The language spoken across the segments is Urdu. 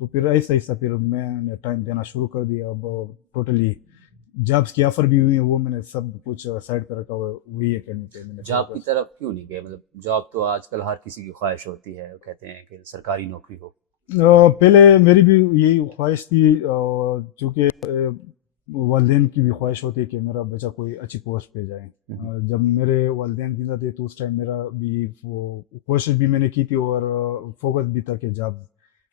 تو پھر آہستہ آہستہ پھر میں نے ٹائم دینا شروع کر دیا. اب ٹوٹلی جابس کی آفر بھی ہوئی ہیں, وہ میں نے سب کچھ سائڈ پہ رکھا ہوا ہے, وہی اکیڈمی پہ میں نے جاب کی طرف کیوں نہیں گئے؟ مطلب جاب تو آج کل ہر کسی کی خواہش ہوتی ہے, وہ کہتے ہیں کہ سرکاری نوکری ہو. پہلے میری بھی یہی خواہش تھی, چونکہ والدین کی بھی خواہش ہوتی ہے کہ میرا بچہ کوئی اچھی پوسٹ پہ جائے. جب میرے والدین زندہ تھے تو اس ٹائم میرا بھی وہ کوشش بھی میں نے کی تھی اور فوکس بھی تھا کہ جاب,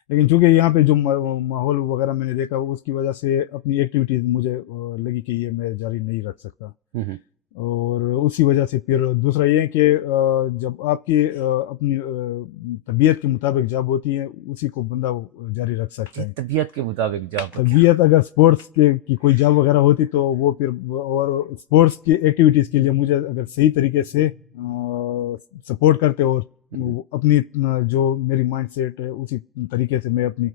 لیکن چونکہ یہاں پہ جو ماحول وغیرہ میں نے دیکھا اس کی وجہ سے اپنی ایکٹیویٹیز مجھے لگی کہ یہ میں جاری نہیں رکھ سکتا. اور اسی وجہ سے پھر دوسرا یہ ہے کہ جب آپ کی اپنی طبیعت کے مطابق جاب ہوتی ہے اسی کو بندہ جاری رکھ سکتا ہے. طبیعت کے مطابق جاب؟ طبیعت اگر اسپورٹس کی کوئی جاب وغیرہ ہوتی تو وہ پھر, اور اسپورٹس کی ایکٹیویٹیز کے لیے مجھے اگر صحیح طریقے سے سپورٹ کرتے اور اپنی جو میری مائنڈ سیٹ ہے اسی طریقے سے میں اپنی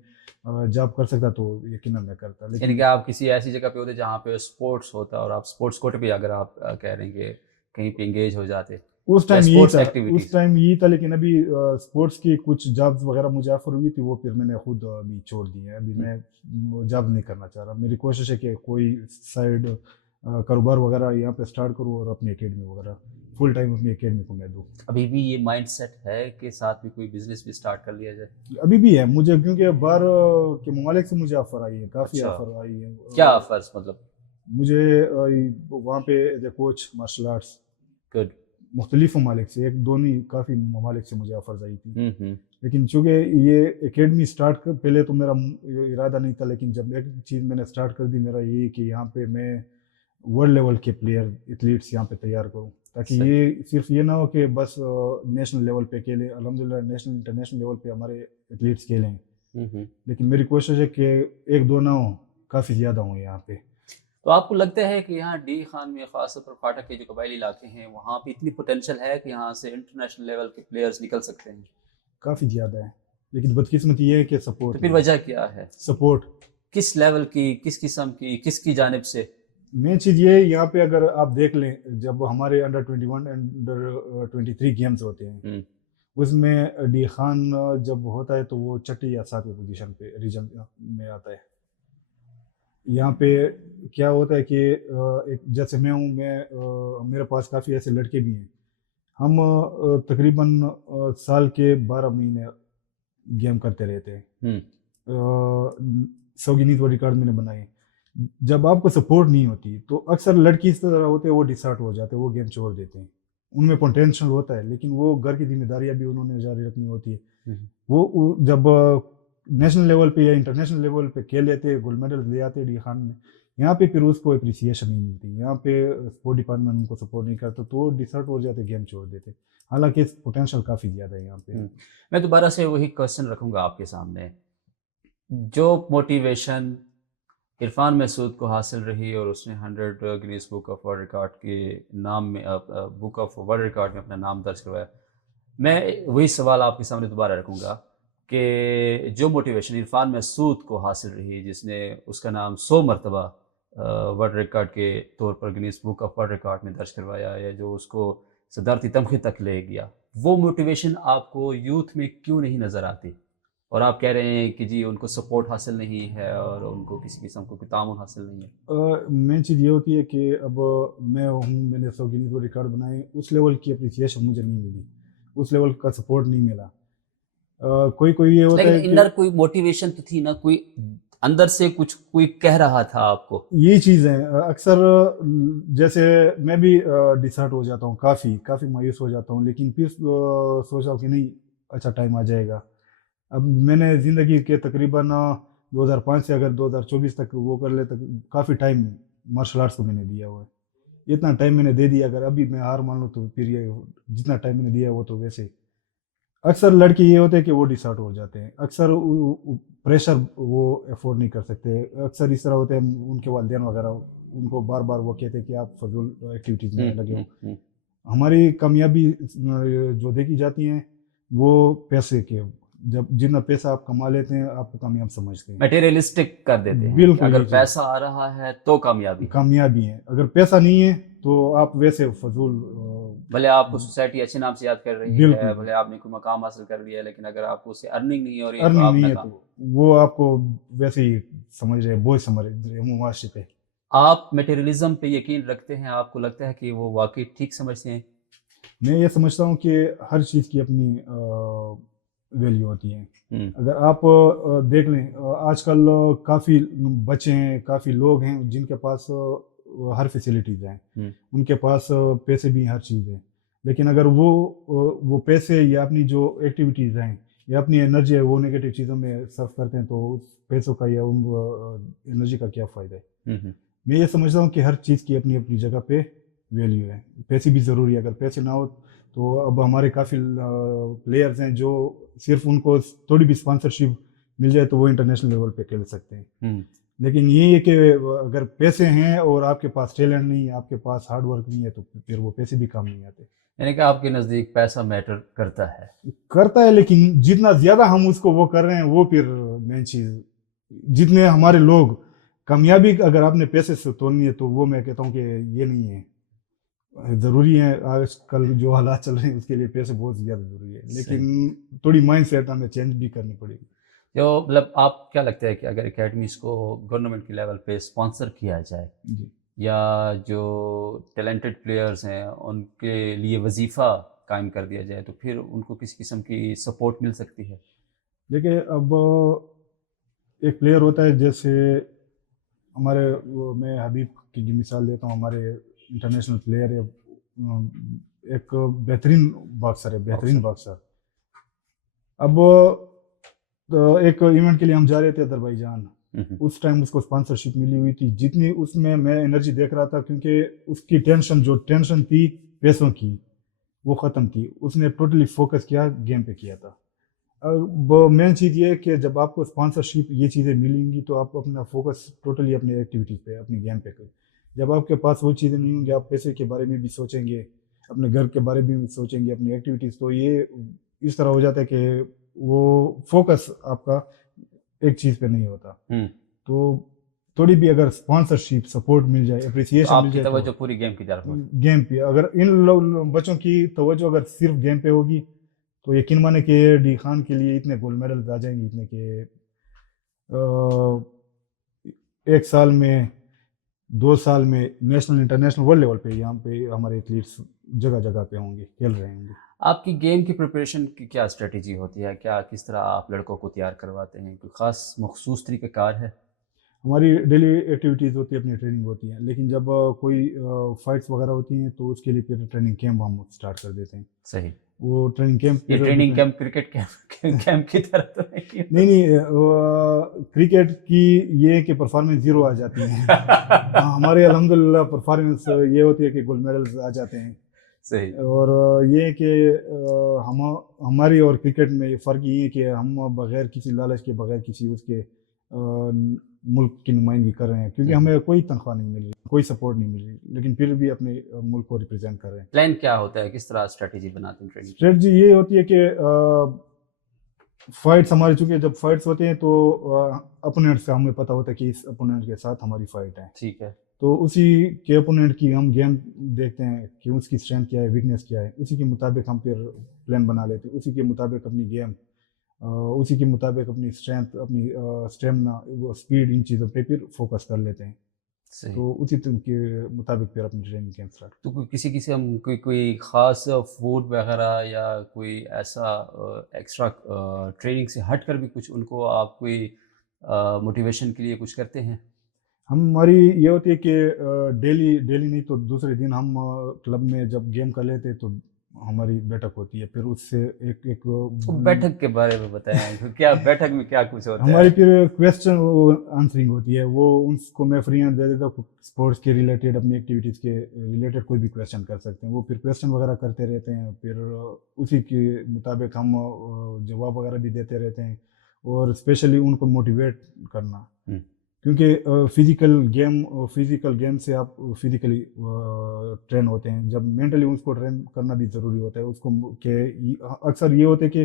جاب کر سکتا تو یقیناً میں کرتا. یعنی کہ آپ کسی ایسی جگہ پہ ہوتے جہاں پہ اسپورٹس ہوتا اور آپ اسپورٹس کوٹے پہ اگر آپ کہہ رہے ہیں کہ کہیں پہ انگیج ہو جاتے اس ٹائم یہی تھا. لیکن ابھی اسپورٹس کی کچھ جابس وغیرہ مجھے آفر ہوئی تھی, وہ پھر میں نے خود ابھی چھوڑ دی ہے. ابھی میں جاب نہیں کرنا چاہ رہا. میری کوشش ہے کہ کوئی سائڈ کاروبار وغیرہ یہاں پہ اسٹارٹ کروں اور اپنی اکیڈمی وغیرہ فل ٹائم اپنی اکیڈمی کو میں دوں. ابھی بھی یہ مائنڈ سیٹ ہے کہ ساتھ میں کوئی بزنس بھی اسٹارٹ کر لیا جائے؟ ابھی بھی ہے مجھے, کیونکہ باہر کے ممالک سے مجھے آفر آئی ہے, کافی آفر آئی ہے. کیا آفرز؟ مطلب مجھے وہاں پہ as a coach martial arts گڈ مختلف ممالک سے, ایک دو نہیں کافی ممالک سے مجھے آفرز آئی تھی. لیکن چونکہ یہ اکیڈمی اسٹارٹ پہلے تو میرا ارادہ نہیں تھا, لیکن جب ایک چیز میں نے اسٹارٹ کر دی میرا یہی کہ یہاں پہ میں ورلڈ لیول کے پلیئر ایتھلیٹس یہاں پہ تیار کروں, تاکہ یہ صرف یہ نہ ہو کہ بس نیشنل لیول پہ کھیلیں. الحمدللہ نیشنل انٹرنیشنل لیول پہ ہمارے ایتھلیٹس کھیلیں, لیکن میری کوشش ہے کہ ایک دو نہ ہوں, کافی زیادہ ہوں یہاں پہ. تو آپ کو لگتا ہے کہ یہاں ڈی خان میں خاص طور پر فاٹک کے جو قبائلی علاقے ہیں وہاں پہ اتنی پوٹینشیل ہے کہ یہاں سے انٹرنیشنل لیول کے پلیئرز نکل سکتے ہیں؟ کافی زیادہ ہے, لیکن بدقسمتی یہ ہے کہ سپورٹ. تو پھر وجہ کیا ہے؟ سپورٹ کس لیول کی, کس قسم کی, کس کی جانب سے؟ مین چیز یہ یہاں پہ اگر آپ دیکھ لیں, جب ہمارے انڈر 21 انڈر 23 گیمز ہوتے ہیں اس میں ڈی خان جب ہوتا ہے تو وہ چھٹی یا ساتویں پوزیشن پہ ریجن میں آتا ہے. یہاں پہ کیا ہوتا ہے کہ جیسے میں ہوں, میرے پاس کافی ایسے لڑکے بھی ہیں, ہم تقریباً سال کے 12 مہینے گیم کرتے رہتے ہیں. 100 گینیز ورلڈ ریکارڈ میں نے بنائے. جب آپ کو سپورٹ نہیں ہوتی تو اکثر لڑکی اس طرح ہوتے ہیں وہ ڈسہارٹ ہو جاتے ہیں, وہ گیم چھوڑ دیتے ہیں. ان میں پوٹینشیل ہوتا ہے لیکن وہ گھر کی ذمہ داریاں بھی انہوں نے جاری رکھنی ہوتی ہے. وہ جب نیشنل لیول پہ یا انٹرنیشنل لیول پہ کھیل لیتے, گولڈ میڈل لے آتے ڈی خان میں, یہاں پہ پھر اس کو اپریسیشن نہیں ملتی. یہاں پہ اسپورٹ ڈپارٹمنٹ ان کو سپورٹ نہیں کرتا تو وہ ڈسہارٹ ہو جاتے, گیم چھوڑ دیتے. حالانکہ پوٹینشیل کافی زیادہ ہے یہاں پہ. میں دوبارہ سے وہی کوشچن رکھوں گا آپ کے سامنے, جو موٹیویشن عرفان مسعود کو حاصل رہی اور اس نے 100 Guinness book of world record کے نام میں, بک آف ورلڈ ریکارڈ میں اپنا نام درج کروایا, میں وہی سوال آپ کے سامنے دوبارہ رکھوں گا کہ جو موٹیویشن عرفان مسعود کو حاصل رہی, جس نے اس کا نام 100 مرتبہ ورلڈ ریکارڈ کے طور پر Guinness book of world record میں درج کروایا, یا جو اس کو صدارتی تمغے تک لے گیا, وہ موٹیویشن آپ کو یوتھ میں کیوں نہیں نظر آتی؟ اور آپ کہہ رہے ہیں کہ جی ان کو سپورٹ حاصل نہیں ہے اور ان کو کسی قسم کو تعاون حاصل نہیں ہے. مین چیز یہ ہوتی ہے کہ اب میں ہوں, میں نے 100 گینیز ورلڈ ریکارڈ بنائے, اس لیول کی اپریسیشن مجھے نہیں ملی, اس لیول کا سپورٹ نہیں ملا. کوئی یہ ہوتا ہے لیکن اندر کوئی موٹیویشن تو تھی نا, کوئی اندر سے کچھ کوئی کہہ رہا تھا آپ کو. یہ چیزیں اکثر جیسے میں بھی ڈسہارٹ ہو جاتا ہوں, کافی مایوس ہو جاتا ہوں, لیکن پھر سوچا ہوں کہ نہیں اچھا ٹائم آ جائے گا. اب میں نے زندگی کے تقریباً 2005 سے اگر 2024 تک وہ کر لے, کافی ٹائم مارشل آرٹس کو میں نے دیا ہوا ہے. اتنا ٹائم میں نے دے دیا, اگر ابھی میں ہار مان لوں تو پھر یہ جتنا ٹائم میں نے دیا وہ تو ویسے. اکثر لڑکے یہ ہوتے ہیں کہ وہ ڈسہارٹ ہو جاتے ہیں, اکثر پریشر وہ افورڈ نہیں کر سکتے, اکثر اس طرح ہوتے ہیں ان کے والدین وغیرہ ان کو بار بار وہ کہتے ہیں کہ آپ فضول ایکٹیویٹیز میں لگے ہو. ہماری کامیابی جو دیکھی جاتی ہیں وہ پیسے کے جب جتنا پیسہ آپ کما لیتے ہیں آپ کو کامیاب سمجھتے ہیں. میٹیریلسٹک کر دیتے ہیں. بالکل اگر یہ چیز پیسہ آ رہا ہے تو کامیابی ہے. کامیابی ہے. اگر پیسہ نہیں ہے تو آپ ویسے فضول بھلے آپ کو سوسائٹی اچھے نام سے یاد کر رہی ہے, بالکل بھلے آپ نے کوئی مقام حاصل کر لیا ہے, لیکن اگر آپ کو اس سے ارننگ نہیں ہو رہی ہے تو ارننگ آپ نہیں ہے ناکام. تو وہ آپ کو ویسے ہی سمجھ رہے بوجھ سمجھ رہے معاشرے پہ. آپ میٹیریلزم پہ یقین رکھتے ہیں؟ آپ کو لگتا ہے کہ وہ واقعی ٹھیک سمجھتے ہیں؟ میں یہ سمجھتا ہوں کہ ہر چیز کی اپنی ویلیو ہوتی ہے. اگر آپ دیکھ لیں آج کل کافی بچے ہیں, کافی لوگ ہیں جن کے پاس ہر فیسلٹیز ہیں, ان کے پاس پیسے بھی ہر چیز ہے, لیکن اگر وہ پیسے یا اپنی جو ایکٹیویٹیز ہیں یا اپنی انرجی ہے وہ نیگیٹو چیزوں میں صرف کرتے ہیں تو اس پیسوں کا یا ان انرجی کا کیا فائدہ ہے. میں یہ سمجھتا ہوں کہ ہر چیز کی اپنی اپنی جگہ پہ ویلیو ہے. پیسے بھی ضروری ہے, اگر پیسے نہ ہو تو اب ہمارے کافی پلیئرز ہیں جو صرف ان کو تھوڑی بھی اسپانسرشپ مل جائے تو وہ انٹرنیشنل لیول پہ کھیل سکتے ہیں. لیکن یہ ہے کہ اگر پیسے ہیں اور آپ کے پاس ٹیلنٹ نہیں ہے, آپ کے پاس ہارڈ ورک نہیں ہے, تو پھر وہ پیسے بھی کام نہیں آتے. یعنی کہ آپ کے نزدیک پیسہ میٹر کرتا ہے, لیکن جتنا زیادہ ہم اس کو وہ کر رہے ہیں وہ پھر مین چیز. جتنے ہمارے لوگ کامیابی اگر آپ نے پیسے سے تولنی ہے تو وہ میں کہتا ہوں کہ یہ نہیں ہے ضروری ہے. آج کل جو حالات چل رہے ہیں اس کے لیے پیسے بہت زیادہ ضروری ہے, لیکن تھوڑی مائنڈ سیٹ ہمیں چینج بھی کرنی پڑے گی. جو مطلب آپ کیا لگتا ہے کہ اگر اکیڈمیز کو گورنمنٹ کے لیول پہ اسپانسر کیا جائے یا جو ٹیلنٹڈ پلیئرز ہیں ان کے لیے وظیفہ قائم کر دیا جائے تو پھر ان کو کسی قسم کی سپورٹ مل سکتی ہے؟ دیکھیں اب ایک پلیئر ہوتا ہے, جیسے ہمارے میں حبیب کی مثال دیتا ہوں, ہمارے انٹرنیشنل پلیئر ہے, ایک بہترین باکسر ہے, بہترین باکسر. اب ایک ایونٹ کے لیے ہم جا رہے تھے آذربائیجان, اس ٹائم اس کو اسپانسرشپ ملی ہوئی تھی. جتنی اس میں انرجی دیکھ رہا تھا, کیونکہ اس کی ٹینشن تھی پیسوں کی وہ ختم تھی. اس نے ٹوٹلی فوکس کیا گیم پہ کیا تھا. مین چیز یہ ہے کہ جب آپ کو اسپانسرشپ یہ چیزیں ملیں گی تو آپ اپنا فوکس ٹوٹلی اپنی ایکٹیویٹیز پہ, اپنی گیم پہ کریں. جب آپ کے پاس وہ چیزیں نہیں ہوں گی, آپ پیسے کے بارے میں بھی سوچیں گے, اپنے گھر کے بارے میں بھی سوچیں گے, اپنی ایکٹیویٹیز, تو یہ اس طرح ہو جاتا ہے کہ وہ فوکس آپ کا ایک چیز پہ نہیں ہوتا. تو تھوڑی بھی اگر اسپانسرشپ سپورٹ مل جائے, اپریسیشن مل جائے, توجہ پوری گیم کی طرف گیم پہ. اگر ان بچوں کی توجہ اگر صرف گیم پہ ہوگی تو یقین مانے کہ ڈی خان کے لیے اتنے گولڈ میڈلز آ جائیں گے, اتنے کہ 1 سال میں 2 سال میں نیشنل انٹرنیشنل ورلڈ لیول پہ یہاں پہ ہمارے ایتھلیٹس جگہ جگہ پہ ہوں گے, کھیل رہے ہوں گے. آپ کی گیم کی پریپریشن کی کیا اسٹریٹجی ہوتی ہے؟ کیا کس طرح آپ لڑکوں کو تیار کرواتے ہیں؟ کوئی خاص مخصوص طریقہ کار ہے؟ ہماری ڈیلی ایکٹیویٹیز ہوتی ہے, اپنی ٹریننگ ہوتی ہے, لیکن جب کوئی فائٹس وغیرہ ہوتی ہیں تو اس کے لیے پھر ٹریننگ کیمپ ہم اسٹارٹ کر دیتے ہیں. صحیح. وہ ٹریننگ کیمپ کرکٹ کیمپ کی طرح تو نہیں, کرکٹ کی یہ کہ پرفارمنس زیرو آ جاتی ہے. ہمارے الحمدللہ پرفارمنس یہ ہوتی ہے کہ گولڈ میڈلز آ جاتے ہیں. صحیح. اور یہ کہ ہماری اور کرکٹ میں فرق یہ ہے کہ ہم بغیر کسی لالچ کے, بغیر کسی اس کے ملک کی نمائندگی کر رہے ہیں, کیونکہ ہمیں کوئی تنخواہ نہیں مل رہی, کوئی سپورٹ نہیں مل رہی, لیکن پھر بھی اپنے ملک کو ریپرزینٹ کر رہے ہیں. پلان کیا ہوتا ہے, کس طرح اسٹریٹجی بناتے ہیں ٹریننگ؟ اسٹریٹجی یہ ہوتی ہے کہ فائٹس ہمارے, چونکہ جب فائٹس ہوتے ہیں تو اپوننٹ سے ہمیں پتہ ہوتا ہے کہ اس اپوننٹ کے ساتھ ہماری فائٹ ہے. ٹھیک ہے. تو اسی کے اپوننٹ کی ہم گیم دیکھتے ہیں کہ اس کی اسٹرینتھ کیا ہے, ویکنیس کیا ہے, اسی کے مطابق ہم پھر پلان بنا لیتے ہیں, اسی کے مطابق اپنی گیم, اسی کے مطابق اپنی اسٹرینتھ, اپنی اسٹیمنا, وہ اسپیڈ, ان چیزوں پہ پھر فوکس کر لیتے ہیں. تو اسی کے مطابق پھر اپنی ٹریننگ کیمپ اسٹارٹ. تو کسی قسم کوئی خاص فوڈ وغیرہ یا کوئی ایسا ایکسٹرا ٹریننگ سے ہٹ کر بھی کچھ ان کو آپ کوئی موٹیویشن کے لیے کچھ کرتے ہیں؟ ہماری یہ ہوتی ہے کہ ڈیلی نہیں تو دوسرے دن ہم کلب میں جب گیم کر لیتے ہیں تو ہماری بیٹھک ہوتی ہے. پھر اس سے ایک بیٹھک کے بارے میں بتائیں, کیا بیٹھک میں کیا کچھ ہوتا ہے؟ ہماری پھر کویسچن آنسرنگ ہوتی ہے. وہ اس کو میں فری ہینڈ دے دیتا ہوں, اسپورٹس کے ریلیٹڈ, اپنی ایکٹیویٹیز کے ریلیٹڈ کوئی بھی کویسچن کر سکتے ہیں. وہ پھر کویسچن وغیرہ کرتے رہتے ہیں, پھر اسی کے مطابق ہم جواب وغیرہ بھی دیتے رہتے ہیں. اور اسپیشلی ان کو موٹیویٹ کرنا, کیونکہ فزیکل گیم سے آپ فزیکلی ٹرین ہوتے ہیں, جب مینٹلی اس کو ٹرین کرنا بھی ضروری ہوتا ہے. اس کو کہ اکثر یہ ہوتا ہے کہ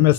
MS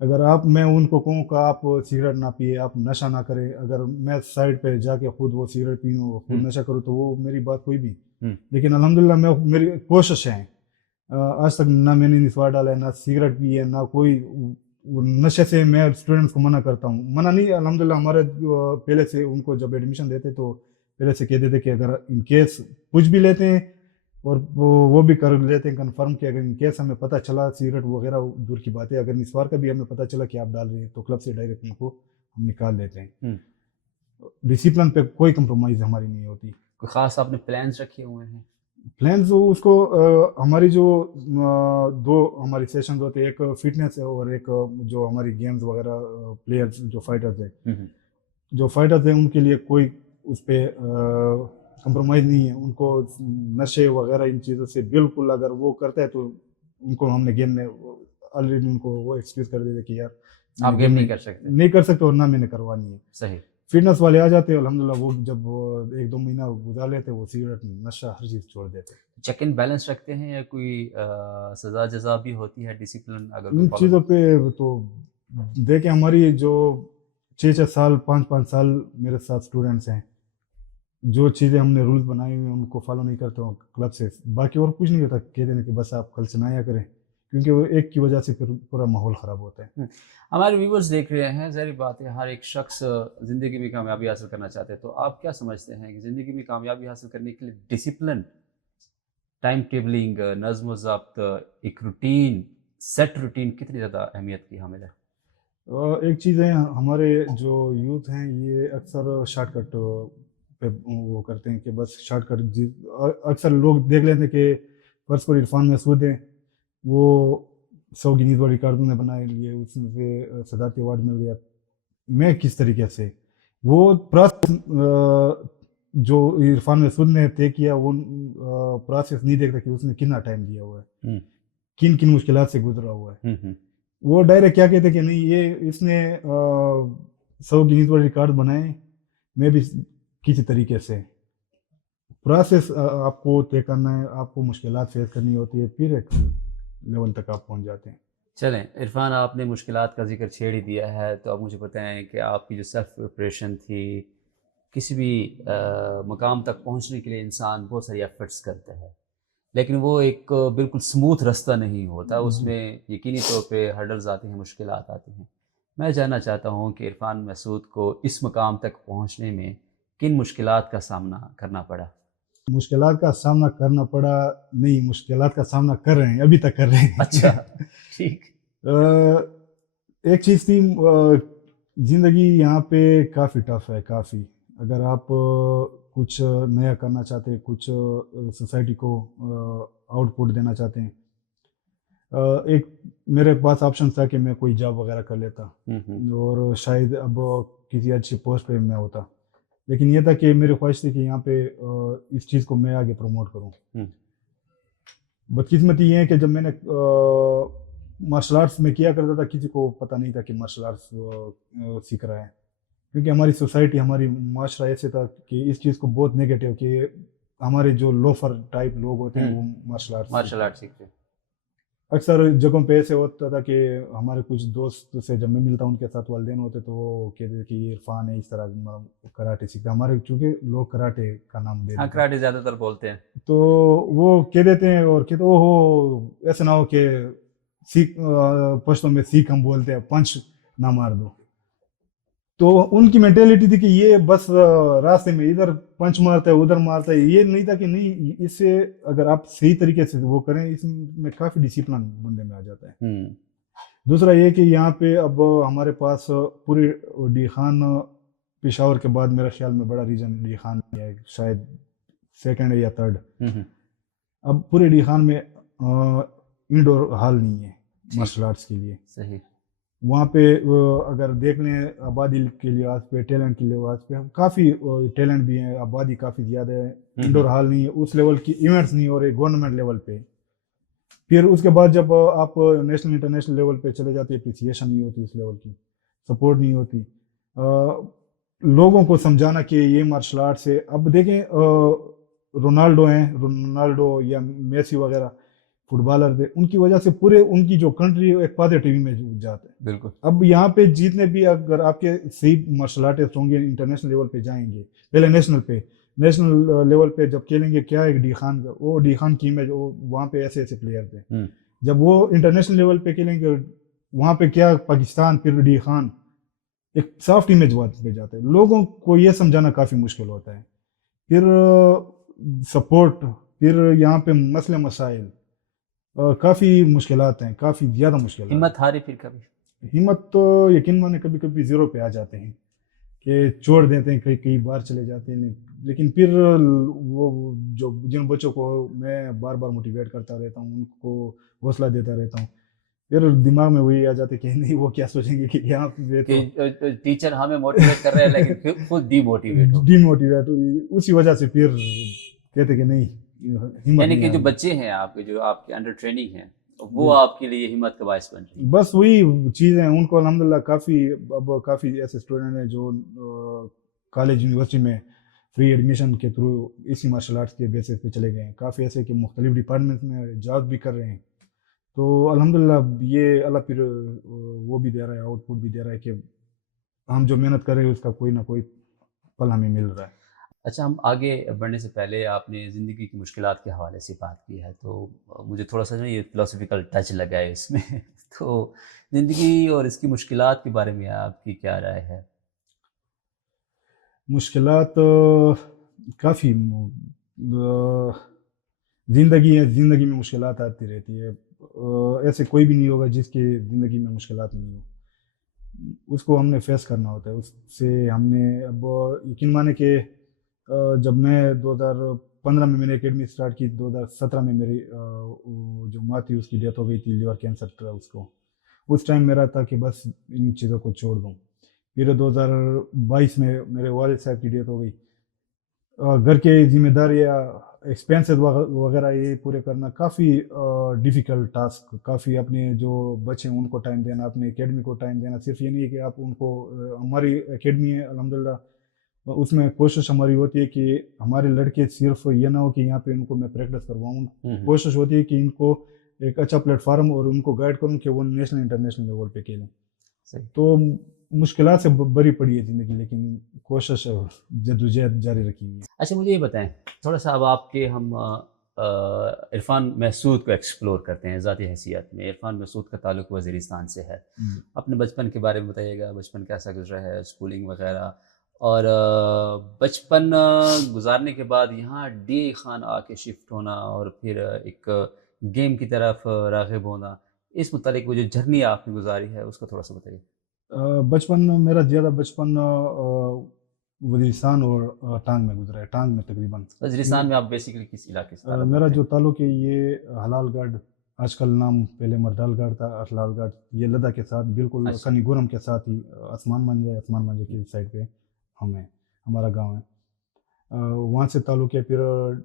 اگر میں ان کو کہوں کہ آپ سگریٹ نہ پیے، آپ نشہ نہ کریں، اگر میں سائڈ پہ جا کے خود وہ سگریٹ پیوں، خود نشہ کروں، تو وہ میری بات کوئی بھی. لیکن الحمدللہ میری کوشش ہے، آج تک نہ میں نے نسوار ڈالا ہے، نہ سگریٹ پی ہے، نہ کوئی نشے سے. میں اسٹوڈنٹس کو منع کرتا ہوں، منع نہیں الحمدللہ. ہمارے پہلے سے ان کو جب ایڈمیشن دیتے تو پہلے سے کہتے تھے کہ اگر ان کیس کچھ بھی لیتے ہیں اور وہ بھی کر لیتے ہیں کنفرم کہ اگر ان کیس ہمیں پتہ چلا سگریٹ وغیرہ دور کی بات ہے، اگر نسوار کا بھی ہمیں پتہ چلا کہ آپ ڈال رہے ہیں تو کلب سے ڈائریکٹ ان کو ہم نکال دیتے ہیں. ڈسپلن پہ کوئی کمپرومائز ہماری نہیں ہوتی. کوئی خاص آپ نے پلانس رکھے ہوئے ہیں؟ پلانز اس کو ہماری جو دو ہماری سیشنز ہوتے ہیں، ایک فٹنس ہے اور ایک جو ہماری گیمز وغیرہ پلیئرز جو فائٹرز ہیں، جو فائٹرز ہیں ان کے لیے کوئی اس پہ کمپرومائز نہیں ہے. ان کو نشے وغیرہ ان چیزوں سے بالکل، اگر وہ کرتا ہے تو ان کو ہم نے گیم میں آلریڈی ان کو وہ ایکسکیوز کر دیتے کہ یار آپ گیم نہیں کر سکتے اور نہ میں نے کروانی ہے. صحیح. فٹنس والے آ جاتے ہیں الحمدللہ، وہ جب 1-2 مہینہ گزار لیتے وہ سگریٹ نشہ ہر چیز چھوڑ دیتے. چیک اینڈ بیلنس رکھتے ہیں یا کوئی سزا جزا بھی ہوتی ہے ڈسپلن اگر ان چیزوں پہ؟ تو دیکھیں ہماری جو 6 سال 5 سال میرے ساتھ اسٹوڈنٹس ہیں، جو چیزیں ہم نے رولز بنائے ہوئے ہیں ان کو فالو نہیں کرتے ہوں کلب سے، باقی اور کچھ نہیں ہوتا. کہتے ہیں کہ بس آپ کل سے نہ کریں، کیونکہ وہ ایک کی وجہ سے پھر پورا ماحول خراب ہوتا ہے. ہمارے ویورز دیکھ رہے ہیں، ظاہر بات ہے ہر ایک شخص زندگی میں کامیابی حاصل کرنا چاہتے ہیں، تو آپ کیا سمجھتے ہیں کہ زندگی میں کامیابی حاصل کرنے کے لیے ڈسپلن، ٹائم ٹیبلنگ، نظم و ضبط، ایک روٹین، سیٹ روٹین کتنی زیادہ اہمیت کی حامل ہے؟ ایک چیز ہے، ہمارے جو یوتھ ہیں یہ اکثر شارٹ کٹ پہ وہ کرتے ہیں کہ بس شارٹ کٹ. اکثر لوگ دیکھ لیتے ہیں کہ فرض پر عرفان مسعود ہیں، وہ 100 گینیز ورلڈ ریکارڈوں نے بنائے لیے، اس میں سے صدارتی ایوارڈ مل گیا. میں کس طریقے سے وہ پروسیس جو عرفان مسعود نے طے کیا وہ پروسیس نہیں دیکھتا کہ اس نے کتنا ٹائم دیا ہوا ہے، کن کن مشکلات سے گزرا ہوا ہے. وہ ڈائریکٹ کیا کہتے کہ نہیں یہ اس نے 100 گینیز ورلڈ ریکارڈ بنائے، میں بھی کسی طریقے سے. پروسیس آپ کو طے کرنا ہے، آپ کو مشکلات فیس کرنی ہوتی ہے، پھر ایک لیول تک آپ پہنچ جاتے ہیں. چلیں عرفان، آپ نے مشکلات کا ذکر چھیڑ ہی دیا ہے تو اب مجھے بتائیں کہ آپ کی جو سیلف پریپریشن تھی، کسی بھی مقام تک پہنچنے کے لیے انسان بہت ساری ایفرٹس کرتا ہے، لیکن وہ ایک بالکل سموتھ رستہ نہیں ہوتا، اس میں یقینی طور پہ ہرڈلز آتے ہیں، مشکلات آتی ہیں. میں جاننا چاہتا ہوں کہ عرفان مسعود کو اس مقام تک پہنچنے میں کن مشکلات کا سامنا کرنا پڑا؟ مشکلات کا سامنا کرنا پڑا نہیں، مشکلات کا سامنا کر رہے ہیں، ابھی تک کر رہے ہیں. اچھا ٹھیک. ایک چیز تھی، زندگی یہاں پہ کافی ٹف ہے، کافی. اگر آپ کچھ نیا کرنا چاہتے ہیں، کچھ سوسائٹی کو آؤٹ پٹ دینا چاہتے ہیں، ایک میرے پاس آپشن تھا کہ میں کوئی جاب وغیرہ کر لیتا اور شاید اب کسی اچھی پوسٹ پہ میں ہوتا، لیکن یہ تھا کہ میری خواہش تھی کہ یہاں پہ اس چیز کو میں آگے پروموٹ کروں. بدقسمتی یہ ہے کہ جب میں نے مارشل آرٹس میں کیا کرتا تھا، کسی کو پتہ نہیں تھا کہ مارشل آرٹس سیکھ رہا ہے، کیونکہ ہماری سوسائٹی، ہماری معاشرہ ایسے تھا کہ اس چیز کو بہت نیگیٹو کہ ہمارے جو لوفر ٹائپ لوگ ہوتے ہیں وہ مارشل آرٹ سیکھتے ہیں. اکثر جگہوں پہ ایسے ہوتا تھا کہ ہمارے کچھ دوست سے جب میں ملتا ان کے ساتھ والدین ہوتے تو وہ کہتے کہ یہ عرفان ہے اس طرح کراٹے سیکھتا. ہمارے چونکہ لوگ کراٹے کا نام دے کراٹے زیادہ تر بولتے ہیں تو وہ کہہ دیتے ہیں اور کہتے او ہو ایسا نہ ہو کہ سیکھ پشتوں میں سیکھ ہم بولتے ہیں پنچ نہ مار دو. تو ان کی مینٹیلٹی تھی کہ یہ بس راستے میں ادھر پنچ مارتا ہے ادھر مارتا ہے، یہ نہیں تھا کہ نہیں اس سے اگر آپ صحیح طریقے سے وہ کریں اس میں کافی ڈسپلن بندے میں آ جاتا ہے. دوسرا یہ کہ یہاں پہ اب ہمارے پاس پوری ڈی خان، پشاور کے بعد میرا خیال میں بڑا ریجن ڈی خان ہے، شاید 2nd یا 3rd. اب پورے ڈی خان میں انڈور ہال نہیں ہے مارشل آرٹس کے لیے. صحیح. وہاں پہ اگر دیکھ لیں آبادی کے لحاظ پہ، ٹیلنٹ کے لحاظ پہ کافی ٹیلنٹ بھی ہیں، آبادی کافی زیادہ ہے، انڈور ہال نہیں ہے، اس لیول کی ایونٹس نہیں ہو رہے گورنمنٹ لیول پہ. پھر اس کے بعد جب آپ نیشنل انٹرنیشنل لیول پہ چلے جاتے ہیں، اپریسیشن نہیں ہوتی، اس لیول کی سپورٹ نہیں ہوتی. لوگوں کو سمجھانا کہ یہ مارشل آرٹس ہے. اب دیکھیں رونالڈو ہیں، رونالڈو یا میسی وغیرہ، فٹ بالر تھے, ان کی وجہ سے پورے ان کی جو کنٹری ایک پازیٹیو امیج جاتا ہے. بالکل. اب یہاں پہ جتنے بھی اگر آپ کے صحیح مارشل آرٹسٹ ہوں گے انٹرنیشنل لیول پہ جائیں گے, پہلے نیشنل لیول پہ جب کھیلیں گے, کیا ایک ڈی خان کا, وہ ڈی خان کی امیج, وہاں پہ ایسے ایسے پلیئر تھے. جب وہ انٹرنیشنل لیول پہ کھیلیں گے وہاں پہ کیا پاکستان, پھر ڈی خان, ایک سافٹ امیج وہاں پہ جاتا ہے. لوگوں کو یہ سمجھانا کافی مشکل ہوتا ہے. پھر سپورٹ, پھر یہاں پہ مسئلے مسائل, کافی مشکلات ہیں, کافی زیادہ مشکلات. ہمت ہاری پھر کبھی؟ ہمت تو یقین مانے کبھی کبھی زیرو پہ آ جاتے ہیں کہ چھوڑ دیتے ہیں, کئی بار چلے جاتے ہیں. لیکن پھر وہ جو جن بچوں کو میں بار بار موٹیویٹ کرتا رہتا ہوں, ان کو حوصلہ دیتا رہتا ہوں, پھر دماغ میں وہی آ جاتے کہ نہیں وہ کیا سوچیں گے کہ یہاں پہ ٹیچر ہمیں موٹیویٹ کر رہے ہیں لیکن خود ڈی موٹیویٹ اسی وجہ سے پھر کہتے کہ نہیں ہمت. یعنی کہ جو بچے ہیں آپ کے, جو آپ کے انڈر ٹریننگ ہیں, وہ آپ کے لیے ہمت کا باعث بن رہی ہے. بس وہی چیز ہے. ان کو الحمدللہ کافی ایسے اسٹوڈنٹ ہیں جو کالج یونیورسٹی میں فری ایڈمیشن کے تھرو اسی مارشل آرٹس کے بیسس پہ چلے گئے ہیں. کافی ایسے کہ مختلف ڈپارٹمنٹ میں جاب بھی کر رہے ہیں. تو الحمدللہ یہ اللہ پھر وہ بھی دے رہا ہے, آؤٹ پٹ بھی دے رہا ہے کہ ہم جو محنت کر رہے ہیں اس کا کوئی نہ کوئی پل ہمیں مل رہا ہے. اچھا, ہم آگے بڑھنے سے پہلے آپ نے زندگی کی مشکلات کے حوالے سے بات کی ہے, تو مجھے تھوڑا سا یہ فلاسفیکل ٹچ لگا ہے اس میں. تو زندگی اور اس کی مشکلات کے بارے میں آپ کی کیا رائے ہے؟ مشکلات کافی زندگی میں مشکلات آتی رہتی ہے. ایسے کوئی بھی نہیں ہوگا جس کی زندگی میں مشکلات نہیں ہو. اس کو ہم نے فیس کرنا ہوتا ہے. اس سے ہم نے اب یقین مانے کہ جب میں 2015 میں نے اکیڈمی اسٹارٹ کی, 2017 میں میری جو ماں تھی اس کی ڈیتھ ہو گئی تھی, لیور کینسر تھا اس کو. اس ٹائم میرا تھا کہ بس ان چیزوں کو چھوڑ دوں. پھر 2022 میں میرے والد صاحب کی ڈیتھ ہو گئی. گھر کے ذمہ داریاں, ایکسپینسز وغیرہ یہ پورے کرنا کافی ڈیفیکلٹ ٹاسک. کافی اپنے جو بچے ہیں ان کو ٹائم دینا, اپنے اکیڈمی کو ٹائم دینا. صرف یہ نہیں ہے کہ آپ ان کو, ہماری اکیڈمی ہے الحمدللہ, اس میں کوشش ہماری ہوتی ہے کہ ہمارے لڑکے صرف یہ نہ ہو کہ یہاں پہ ان کو میں پریکٹس کرواؤں. کوشش ہوتی ہے کہ ان کو ایک اچھا پلیٹ فارم اور ان کو گائیڈ کروں کہ وہ نیشنل انٹرنیشنل لیول پہ کھیلیں. تو مشکلات سے بری پڑی ہے زندگی, لیکن کوشش جدوجہد جاری رکھی ہوئی ہے. اچھا, مجھے یہ بتائیں تھوڑا سا, اب آپ کے ہم عرفان محسود کو ایکسپلور کرتے ہیں ذاتی حیثیت میں. عرفان محسود کا تعلق وزیرستان سے ہے. اپنے بچپن کے بارے میں بتائیے گا, بچپن کیسا گزرا ہے, اسکولنگ وغیرہ, اور بچپن گزارنے کے بعد یہاں ڈی خان آ کے شفٹ ہونا اور پھر ایک گیم کی طرف راغب ہونا, اس متعلق وہ جو جرنی آپ نے گزاری ہے اس کو تھوڑا سا بتائیے. بچپن میرا زیادہ بچپن وزیرستان اور ٹانگ میں گزرا ہے. ٹانگ میں تقریباً. وزیرستان میں آپ بیسیکلی کس علاقے سے؟ میرا جو تعلق ہے یہ حلال گڑھ, آج کل نام پہلے مردال گڑھ تھا, حلال گڑھ, یہ لدہ کے ساتھ بالکل کنی گورم کے ساتھ ہی آسمان منجے کی سائڈ پہ ہمارا گاؤں ہے. وہاں سے تعلق ہے. پھر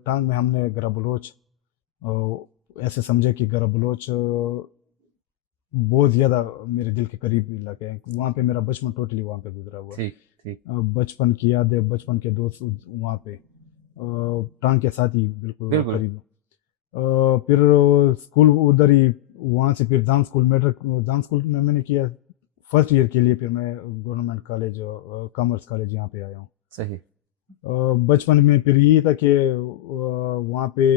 ٹانگ میں ہم نے گرا بلوچ, ایسے سمجھے کہ گرا بلوچ بہت زیادہ میرے دل کے قریب علاقے ہیں. وہاں پہ میرا بچپن ٹوٹلی وہاں پہ گزرا ہوا ہے. بچپن کی یادیں, بچپن کے دوست وہاں پہ ٹانگ کے ساتھ ہی بالکل قریب. پھر اسکول ادھر ہی, وہاں سے پھر دام اسکول میں نے کیا فرسٹ ایئر کے لیے. پھر میں گورنمنٹ کالج, کامرس کالج یہاں پہ آیا ہوں. صحیح. بچپن میں پھر یہ تھا کہ وہاں پہ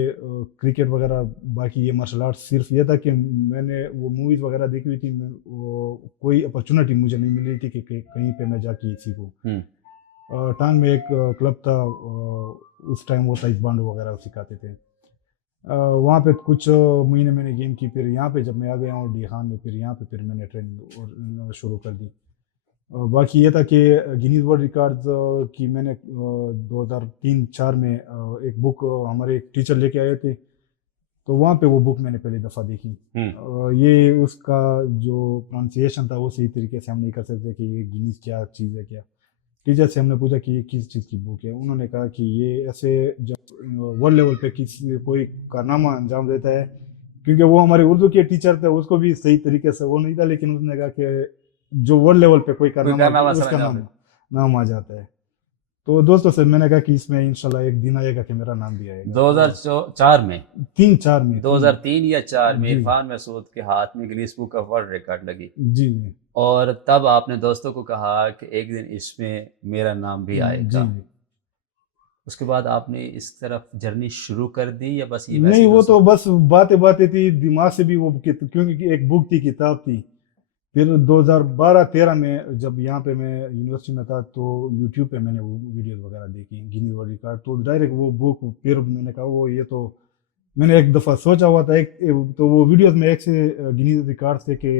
کرکٹ وغیرہ, باقی یہ مارشل آرٹس صرف یہ تھا کہ میں نے وہ موویز وغیرہ دیکھی ہوئی تھی, وہ کوئی اپرچونیٹی مجھے نہیں مل رہی تھی کہ کہیں پہ میں جا کے سیکھوں. ٹانگ میں ایک کلب تھا, اس ٹائم وہ تائز بانڈو وغیرہ سکھاتے تھے. وہاں پہ کچھ مہینے میں نے گیم کی. پھر یہاں پہ جب میں آ گیا ہوں ڈی خان میں, پھر یہاں پہ میں نے ٹریننگ شروع کر دی. باقی یہ تھا کہ گینیز ورلڈ ریکارڈز کی میں نے 2003-04 میں ایک بک ہمارے ایک ٹیچر لے کے آئے تھے, تو وہاں پہ وہ بک میں نے پہلی دفعہ دیکھی. یہ اس کا جو پروننسیشن تھا وہ صحیح طریقے سے ہم نہیں کر سکتے کہ یہ گینیز کیا چیز ہے. کیا ٹیچر سے ہم نے پوچھا کہ یہ کس چیز کی بک ہے. انہوں نے کہا کہ یہ ایسے جب ورلڈ لیول پہ کوئی کارنامہ انجام دیتا ہے, کیونکہ وہ ہمارے اردو کے ٹیچر تھے, اس کو بھی صحیح طریقے سے وہ نہیں تھا, لیکن اس نے کہا کہ جو ورلڈ لیول پہ کوئی کارنامہ اس کا نام آ جاتا ہے. تو دوستوں سے میں نے کہا کہ اس میں انشاءاللہ ایک دن آئے گا کہ میرا نام بھی آئے گا. 2004 میں 3-4 میں 2003 یا 4 میں جی. عرفان مسعود کے ہاتھ میں Guinness book of world record لگی جی جی اور تب آپ نے دوستوں کو کہا کہ ایک دن اس میں میرا نام بھی آئے گا. جی. اس کے بعد آپ نے اس طرف جرنی شروع کر دی یا بس یہ نہیں وہ تو بس باتیں تھی دماغ سے بھی, وہ کیونکہ ایک بک تھی, کتاب تھی. پھر 2012-13 میں جب یہاں پہ میں یونیورسٹی میں تھا تو یوٹیوب پہ میں نے وہ ویڈیوز وغیرہ دیکھی گنیز ورلڈ ریکارڈ, تو ڈائریکٹ وہ بک پھر میں نے کہا وہ یہ تو میں نے ایک دفعہ سوچا ہوا تھا تو وہ ویڈیوز میں ایک سے گنیز ریکارڈ تھے کہ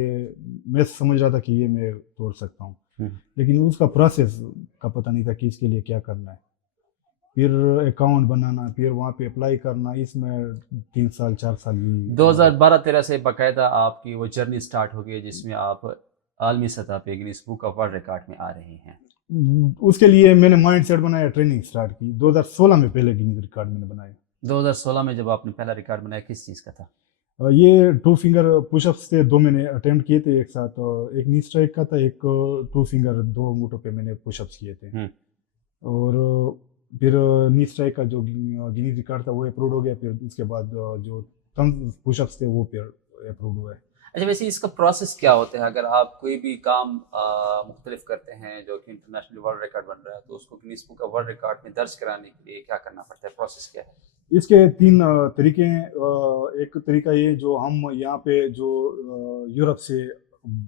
میں سمجھ رہا تھا کہ یہ میں توڑ سکتا ہوں, لیکن اس کا پروسیس کا پتہ نہیں تھا کہ اس کے لیے کیا کرنا ہے. پھر اکاؤنٹ بنانا, پھر وہاں پہ اپلائی کرنا, اس میں 3 سال 4 سال بھی. 2012-13 سے باقاعدہ آپ کی وہ جرنی سٹارٹ ہو گئی جس میں آپ عالمی سطح پہ Guinness book of world record میں آ رہے ہیں. اس کے لیے میں نے مائنڈ سیٹ بنایا, ٹریننگ سٹارٹ کی 2016 میں. پہلے گنیز ریکارڈ میں نے بنایا 2016 میں. جب آپ نے پہلا ریکارڈ بنایا کس چیز کا تھا؟ یہ 2 فنگر پش اپس تھے, 2 میں نے اٹیمپٹ کیے تھے ایک ساتھ. ایک نی اسٹرائک کا تھا, ایک 2 فنگر 2 انگوٹھوں پہ میں نے پش اپس کیے تھے. اور پھر نی اسٹرائک کا جو گنیز ریکارڈ تھا وہ اپروڈ ہو گیا. پھر اس کے بعد جو پش اپس تھے وہ پھر اپروڈ ہوئے. اچھا, ویسے اس کا پروسیس کیا ہوتا ہے؟ اگر آپ کوئی بھی کام مختلف کرتے ہیں جو کہ انٹرنیشنل ورلڈ ریکارڈ بن رہا ہے تو اس کو Guinness book of world record میں درج کرانے کے لیے کیا کرنا پڑتا ہے؟ پروسیس کیا ہے؟ اس کے 3 طریقے ہیں. ایک طریقہ یہ جو ہم یہاں پہ جو یورپ سے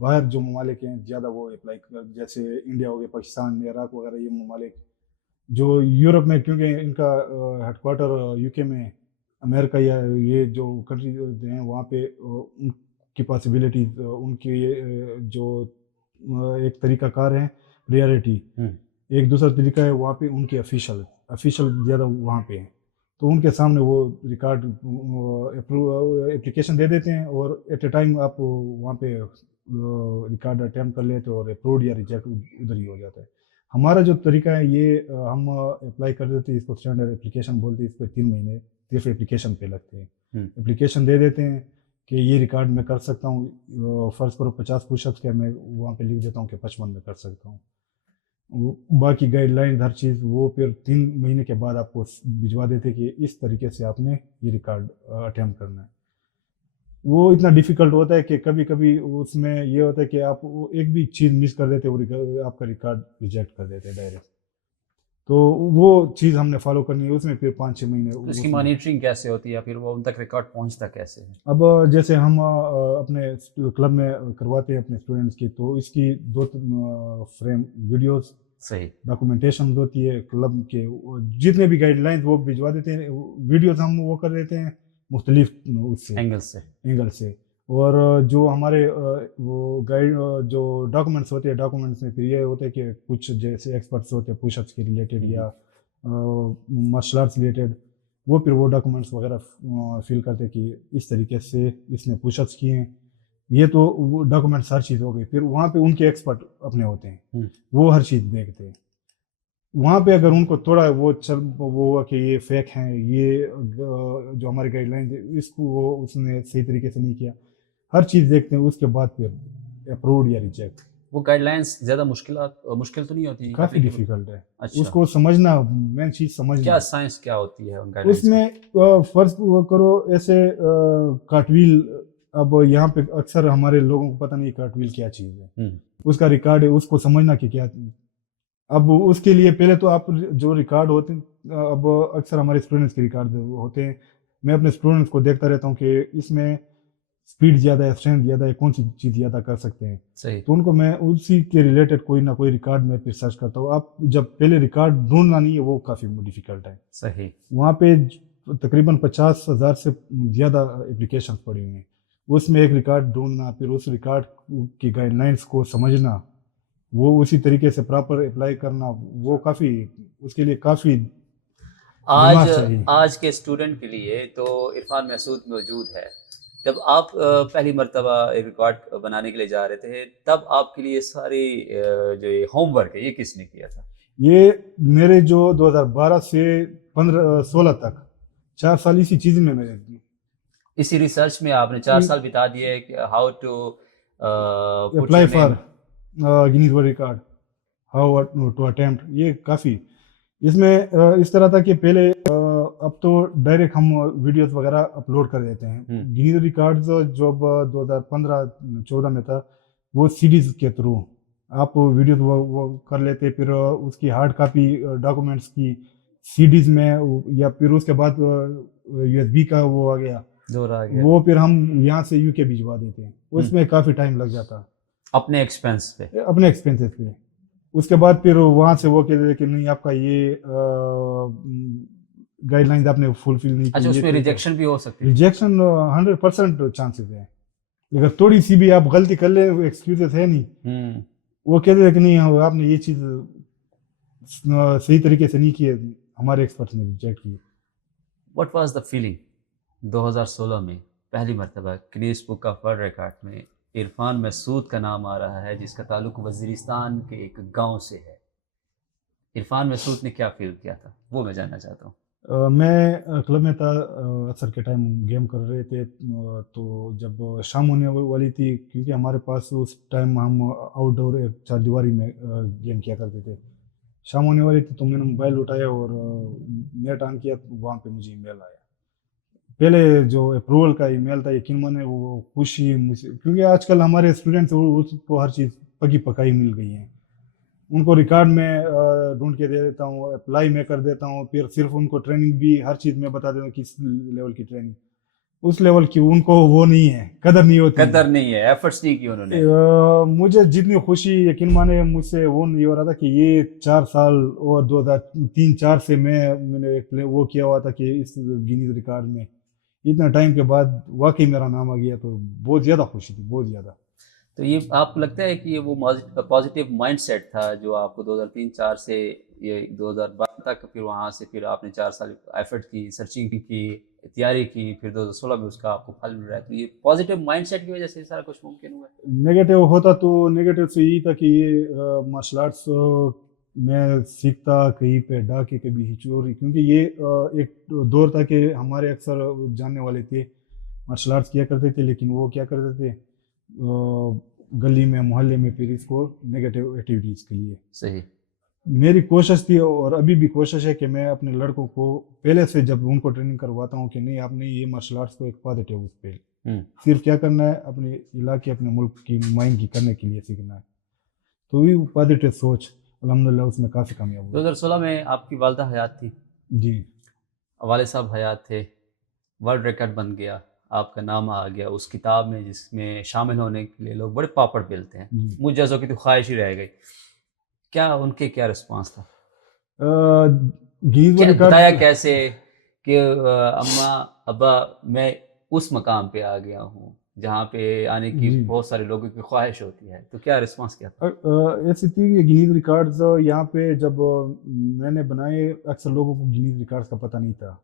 باہر جو ممالک ہیں زیادہ وہ اپلائی جیسے انڈیا ہو گیا, پاکستان, عراق وغیرہ, یہ ممالک جو یورپ میں کیونکہ ان کا ہیڈ کوارٹر یو کے میں, امریکہ یا یہ جو کنٹری ہیں وہاں پہ ان کی پاسبلٹیز, ان کے جو ایک طریقہ کار ہیں پریارٹی. ایک دوسرا طریقہ ہے وہاں پہ ان کے افیشل زیادہ وہاں پہ ہیں, تو ان کے سامنے وہ ریکارڈ اپلیکیشن دے دیتے ہیں اور ایٹ اے ٹائم آپ وہاں پہ ریکارڈ اٹیمپٹ کر لیتے اور اپروڈ یا ریجیکٹ ادھر ہی ہو جاتا ہے. ہمارا جو طریقہ ہے یہ ہم اپلائی کر دیتے ہیں, اس کو اسٹینڈرڈ اپلیکیشن بولتے ہیں. اس پہ 3 مہینے صرف اپلیکیشن پہ لگتے ہیں. اپلیکیشن دے دیتے ہیں کہ یہ ریکارڈ میں کر سکتا ہوں. فرض کرو 50 پش اپس کا, میں وہاں پہ لکھ دیتا ہوں کہ 55 میں کر سکتا ہوں. باقی گائیڈ لائن ہر چیز وہ پھر 3 مہینے کے بعد آپ کو بھجوا دیتے کہ اس طریقے سے آپ نے یہ ریکارڈ اٹیمپٹ کرنا ہے. وہ اتنا ڈیفیکلٹ ہوتا ہے کہ کبھی کبھی اس میں یہ ہوتا ہے کہ آپ ایک بھی چیز مس کر دیتے, وہ آپ کا ریکارڈ ریجیکٹ کر دیتے ڈائریکٹ. تو وہ چیز ہم نے فالو کرنی ہے. اس میں پھر 5-6 مہینے. اس کی مانیٹرنگ کیسے ہوتی ہے, پھر وہ ان تک ریکارڈ پہنچتا کیسے ہے؟ اب جیسے ہم اپنے کلب میں کرواتے ہیں اپنے اسٹوڈنٹس کی, تو اس کی 2 فریم ویڈیوز صحیح ڈاکومنٹیشن ہوتی ہے کلب کے. جتنے بھی گائیڈ لائنز وہ بھجوا دیتے ہیں, ویڈیوز ہم وہ کر دیتے ہیں مختلف اس سے اینگل سے. اور جو ہمارے وہ گائیڈ جو ڈاکومنٹس ہوتے ہیں, ڈاکومنٹس میں پھر یہ ہوتا ہے کہ کچھ جیسے ایکسپرٹس ہوتے ہیں پش اپس کے ریلیٹڈ یا مارشل آرٹس ریلیٹڈ, وہ پھر وہ ڈاکومنٹس وغیرہ فل کرتے کہ اس طریقے سے اس نے پش اپس کیے ہیں. یہ تو وہ ڈاکومنٹس ہر چیز ہو گئی. پھر وہاں پہ ان کے ایکسپرٹ اپنے ہوتے ہیں, وہ ہر چیز دیکھتے ہیں. وہاں پہ اگر ان کو تھوڑا وہ ہوا کہ یہ فیک ہیں, یہ جو ہماری گائیڈ لائن اس کو اس نے صحیح طریقے سے نہیں کیا, ہر چیز دیکھتے ہیں. اس کے بعد پھر اپروڈ یا ریجیکٹ. وہ گائیڈ لائنس زیادہ مشکل تو نہیں ہوتی؟ کافی ڈیفیکلٹ ہے. اس کو سمجھنا, مین چیز سمجھنا. کیا سائنس کیا ہوتی ہے اس میں؟ فرض کرو ایسے کارٹویل, اب یہاں پہ اکثر ہمارے لوگوں کو پتہ نہیں کارٹویل کیا چیز ہے. اس کا ریکارڈ ہے, اس کو سمجھنا کہ کیا. اب اس کے لیے پہلے تو آپ جو ریکارڈ ہوتے ہیں, اب اکثر ہمارے اسٹوڈنٹس کے ریکارڈ ہوتے ہیں, میں اپنے اسٹوڈنٹس کو دیکھتا رہتا ہوں کہ اس میں اسپیڈ زیادہ ہے, اسٹرینتھ زیادہ ہے, کون سی چیز زیادہ کر سکتے ہیں. صحیح. تو ان کو میں اسی کے ریلیٹڈ کوئی نہ کوئی ریکارڈ میں پھر سرچ کرتا ہوں. آپ جب پہلے ریکارڈ ڈھونڈنا نہیں ہے وہ کافی ڈیفیکلٹ ہے. صحیح. وہاں پہ تقریباً 50,000 سے زیادہ اپلیکیشنس پڑی ہوئی ہیں. اس میں ایک ریکارڈ ڈھونڈنا, پھر اس ریکارڈ کی گائیڈ لائنس کو سمجھنا, وہ اسی طریقے سے پراپر اپلائی کرنا, وہ کافی اس کے لیے کافی آج کے اسٹوڈنٹ کے لیے تو عرفان مسعود موجود ہے. جب آپ پہلی مرتبہ ریکارڈ بنانے کے لیے جا رہے تھے تب آپ کے لیے ساری جو یہ ہوم ورک ہے یہ کس نے کیا تھا؟ یہ میرے جو 2012 سے 16 تک 4 سال اسی چیز میں اسی ریسرچ میں آپ نے 4 سال بتا دیے کہ how to apply for Guinness world record, how to attempt. یہ کافی اس میں اس طرح تھا کہ پہلے اب تو ڈائریکٹ ہم ویڈیوز وغیرہ اپلوڈ کر دیتے ہیں. گنیز ریکارڈز جو 2015-14 میں تھا وہ سیڈیز کے تھرو آپ ویڈیوز وہ کر لیتے, پھر اس کی ہارڈ کاپی ڈاکومنٹس کی سیڈیز میں, یا پھر اس کے بعد یو ایس بی کا وہ آ گیا وہ پھر ہم یہاں سے یو کے بھجوا دیتے ہیں. اس میں کافی ٹائم لگ جاتا اپنے ایکسپینس پہ, اپنے ایکسپینسز پہ. اس کے بعد پھر وہاں سے وہ کہتے تھے کہ نہیں آپ کا یہ گائیڈ لائنز آپ نے فلفل نہیں کی. اچھا, اس میں ریجیکشن بھی ہو سکتی ہے؟ ریجیکشن 100% چانسز ہے. اگر تھوڑی سی بھی آپ غلطی کر لیں, ایکسکیوزز ہے نہیں. وہ کہتے تھے کہ نہیں آپ نے یہ چیز صحیح طریقے سے نہیں کی, ہمارے ایکسپرٹس نے ریجیکٹ کی. واٹ واز دا فیلنگ 2016 میں پہلی مرتبہ Guinness book of world record میں عرفان مسعود کا نام آ رہا ہے, جس کا تعلق وزیرستان کے ایک گاؤں سے ہے. عرفان مسعود نے کیا فیل کیا تھا, وہ میں جاننا چاہتا ہوں. میں کلب میں تھا, اثر کے ٹائم گیم کر رہے تھے, تو جب شام ہونے والی تھی, کیونکہ ہمارے پاس اس ٹائم ہم آؤٹ ڈور چار دیواری میں گیم کیا کرتے تھے, شام ہونے والی تھی تو میں نے موبائل اٹھایا اور نیٹ آن کیا, تو وہاں پہ مجھے ای میل آیا. پہلے جو اپروول کا ای میل تھا, یقین مانے وہ خوشی مجھے, کیونکہ آج کل ہمارے اسٹوڈنٹس اس کو ہر چیز پکی پکائی مل گئی ہیں. ان کو ریکارڈ میں ڈھونڈ کے دے دیتا ہوں, اپلائی میں کر دیتا ہوں, پھر صرف ان کو ٹریننگ بھی ہر چیز میں بتا دیتا ہوں کس لیول کی ٹریننگ. اس لیول کی ان کو وہ نہیں ہے, قدر نہیں ہوتی, قدر نہیں ہے, ایفرٹس نہیں کی انہوں نے. مجھے جتنی خوشی یقین مانے مجھ سے وہ نہیں ہو رہا تھا کہ یہ 4 سال اور 2003-4 سے میں نے وہ کیا ہوا تھا کہ اس گنیز ریکارڈ میں اتنا ٹائم کے بعد واقعی میرا نام آ گیا, تو بہت زیادہ خوشی تھی, بہت زیادہ. تو یہ آپ کو لگتا ہے کہ یہ وہ پازیٹیو مائنڈ سیٹ تھا جو آپ کو 2003-4 سے یہ 2012 تک, پھر وہاں سے پھر آپ نے 4 سال ایفرٹ کی, سرچنگ کی, تیاری کی, پھر 2016 میں اس کا آپ کو پھل مل رہا ہے. تو یہ پازیٹیو مائنڈ سیٹ کی وجہ سے سارا کچھ ممکن ہوا ہے. نیگیٹو ہوتا تو نیگیٹو سے یہی تھا کہ یہ مارشل آرٹس میں سیکھتا کہیں پہ ڈاکے کبھی ہچوری, کیونکہ یہ ایک دور تھا کہ ہمارے اکثر جاننے والے تھے مارشل آرٹس کیا کرتے تھے, لیکن وہ کیا کرتے تھے گلی میں محلے میں پھر اس کو نیگیٹو ایکٹیویٹیز کے لیے. صحیح. میری کوشش تھی اور ابھی بھی کوشش ہے کہ میں اپنے لڑکوں کو پہلے سے جب ان کو ٹریننگ کرواتا ہوں کہ نہیں آپ نے یہ مارشل آرٹس کو ایک پازیٹیو اس پہ صرف کیا کرنا ہے, اپنے علاقے اپنے ملک کی نمائندگی کرنے کے لیے سیکھنا ہے. تو یہ پازیٹیو سوچ الحمدللہ اس میں کافی کامیاب ہوئی. 2016 میں آپ کی والدہ حیات تھی؟ جی. والد صاحب حیات تھے, ورلڈ ریکارڈ بن گیا, آپ کا نام آ گیا اس کتاب میں جس میں شامل ہونے کے لیے لوگ بڑے پاپڑ بیلتے ہیں. مجھ جیسوں کی تو خواہش ہی رہ گئی. کیا ان کے کیا رسپانس تھا؟ بتایا کیسے کہ اماں ابا میں اس مقام پہ آ گیا ہوں جہاں پہ آنے کی بہت سارے لوگوں کی خواہش ہوتی ہے, تو کیا رسپانس کیا تھا؟ ایسی تھی کہ گنیز ریکارڈز یہاں پہ جب میں نے بنائے, اکثر لوگوں کو گنیز ریکارڈز کا پتہ نہیں تھا.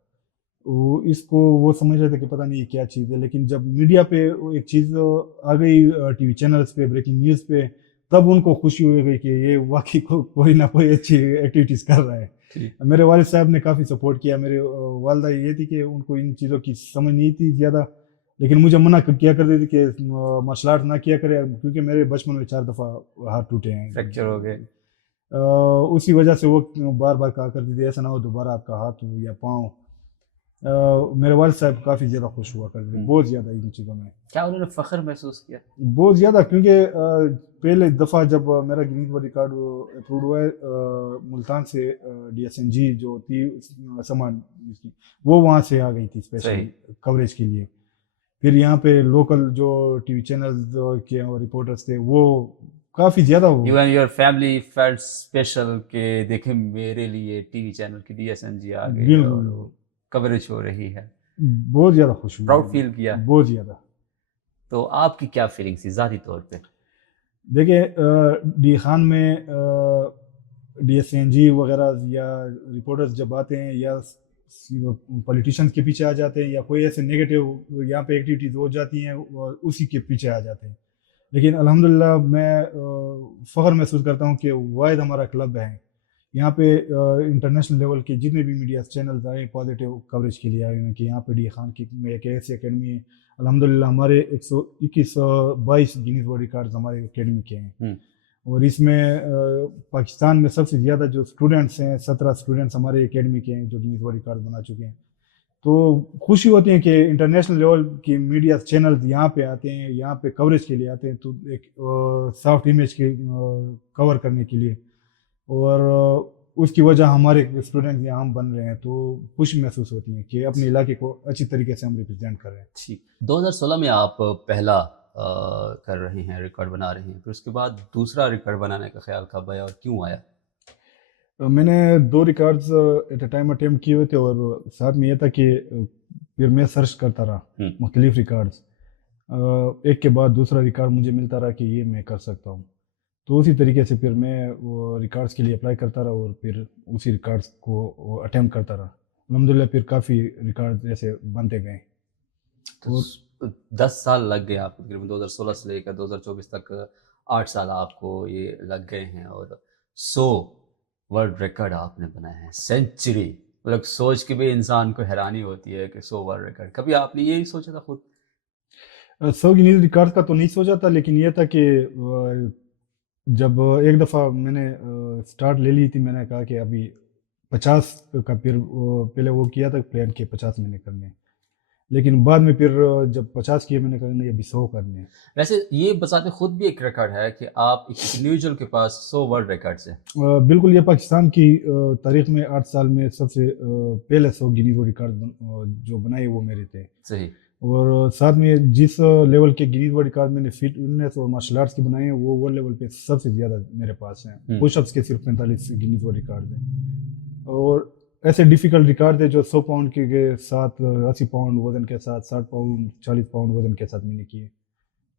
اس کو وہ سمجھ رہے تھے کہ پتہ نہیں کیا چیز ہے, لیکن جب میڈیا پہ ایک چیز آ گئی, ٹی وی چینلز پہ, بریکنگ نیوز پہ, تب ان کو خوشی ہو گئی کہ یہ واقعی کوئی نہ کوئی اچھی ایکٹیویٹیز کر رہا ہے. میرے والد صاحب نے کافی سپورٹ کیا. میرے والدہ یہ تھی کہ ان کو ان چیزوں کی سمجھ نہیں تھی زیادہ, لیکن مجھے منع کیا کرتی تھی کہ مارشل آرٹ نہ کیا کرے, کیونکہ میرے بچپن میں 4 دفعہ ہاتھ ٹوٹے ہیں, فریکچر ہو گئے. اسی وجہ سے وہ بار بار کہا کرتی تھی ایسا نہ ہو دوبارہ آپ کا ہاتھ یا پاؤں. میرے والد صاحب کافی زیادہ خوش ہوا کرتے تھے, بہت زیادہ ان چیزوں میں. کیا انہوں نے فخر محسوس کیا؟ بہت زیادہ, کیونکہ پہلے دفعہ جب میرا گنیز ورلڈ ریکارڈ اپروڈ ہوا ہے ملتان سے, ڈی ایس این جی جو تھی سامان وہ وہاں سے آ گئی تھی اسپیشل کوریج کے لیے. پھر یہاں پہ لوکل جو ٹی وی چینلز کے رپورٹرز تھے وہ کافی زیادہ ہو. You and your family felt special کہ دیکھیں میرے لیے ٹی وی چینل کی ڈی ایس این جی آ گئی, کوریج ہو رہی ہے. بہت زیادہ خوش ہوئی, پراؤڈ فیل کیا بہت زیادہ. تو آپ کی کیا فیلنگ تھی ذاتی طور پہ؟ دیکھیں ڈی خان میں ڈی ایس این جی وغیرہ یا رپورٹرز جب آتے ہیں یا پولیٹیشینس کے پیچھے آ جاتے ہیں یا کوئی ایسے نیگیٹو یہاں پہ ایکٹیویٹیز ہو جاتی ہیں اسی کے پیچھے آ جاتے ہیں, لیکن الحمدللہ میں فخر محسوس کرتا ہوں کہ واحد ہمارا کلب ہے یہاں پہ انٹرنیشنل لیول کے جتنے بھی میڈیا چینلز آئے پازیٹیو کوریج کے لیے آئے ہیں کہ یہاں پہ ڈی خان کی میں ایک ایسی اکیڈمی ہے. الحمدللہ ہمارے 121-22 گنیز ورلڈ ریکارڈز ہمارے اکیڈمی کے ہیں. اور اس میں پاکستان میں سب سے زیادہ جو اسٹوڈنٹس ہیں 17 اسٹوڈنٹس ہمارے اکیڈمی کے ہیں جو گینیز ورلڈ ریکارڈ بنا چکے ہیں. تو خوشی ہوتی ہے کہ انٹرنیشنل لیول کی میڈیا چینلز یہاں پہ آتے ہیں, یہاں پہ کوریج کے لیے آتے ہیں, تو ایک سافٹ امیج کے کور کرنے کے لیے, اور اس کی وجہ ہمارے اسٹوڈنٹ یہاں بن رہے ہیں. تو خوشی محسوس ہوتی ہے کہ اپنے علاقے کو اچھی طریقے سے ہم ریپرزینٹ کر رہے ہیں. ٹھیک. 2016 میں آپ پہلا کر رہے ہیں, ریکارڈ بنا رہے ہیں, پھر اس کے بعد دوسرا ریکارڈ بنانے کا خیال کب آیا اور کیوں آیا؟ میں نے 2 records at a time attempt کیے ہوئے تھے, اور ساتھ میں یہ تھا کہ پھر میں سرچ کرتا رہا مختلف ریکارڈز, ایک کے بعد دوسرا ریکارڈ مجھے ملتا رہا کہ یہ میں کر سکتا ہوں. تو اسی طریقے سے پھر میں وہ ریکارڈز کے لیے اپلائی کرتا رہا اور پھر اسی ریکارڈز کو اٹیمپٹ کرتا رہا. الحمدللہ پھر کافی ریکارڈ ایسے بنتے گئے. تو 10 سال لگ گئے آپ کو تقریباً, 2016 سے لے کر 2024 تک 8 سال آپ کو یہ لگ گئے ہیں, اور 100 ورلڈ ریکارڈ آپ نے بنائے ہیں, سینچری. مطلب سوچ کے بھی انسان کو حیرانی ہوتی ہے کہ 100 ورلڈ ریکارڈ. کبھی آپ نے یہی سوچا تھا خود؟ 100 گینیز ریکارڈ کا تو نہیں سوچا تھا, لیکن یہ تھا کہ جب ایک دفعہ میں نے سٹارٹ لے لی تھی, میں نے کہا کہ ابھی 50 کا پھر پہلے وہ کیا تھا پلان کے 50 میں نے کرنے, لیکن بعد میں پھر جب 50 کیے میں نے کہا نہیں ابھی 100 کرنے ہیں. ویسے یہ بذات خود بھی ایک ریکارڈ ہے کہ آپ ایک انڈیویجول کے پاس 100 ورلڈ ریکارڈز ہیں. بالکل, یہ پاکستان کی تاریخ میں 8 سال میں سب سے پہلے 100 گینیز ورلڈ ریکارڈ جو بنائے وہ میرے تھے. صحیح. اور ساتھ میں جس لیول کے گینیز ورلڈ ریکارڈ میں نے فٹنس اور مارشل آرٹس کے بنائے ہیں وہ ورلڈ لیول پہ سب سے زیادہ میرے پاس ہیں. پش اپس کے صرف 45 گینیز ورلڈ ریکارڈ ہیں, اور ایسے ڈیفیکلٹ ریکارڈ تھے جو 100 پاؤنڈ کے ساتھ 80 پاؤنڈ وزن کے ساتھ 60 پاؤنڈ 40 پاؤنڈ وزن کے ساتھ میں نے کیے.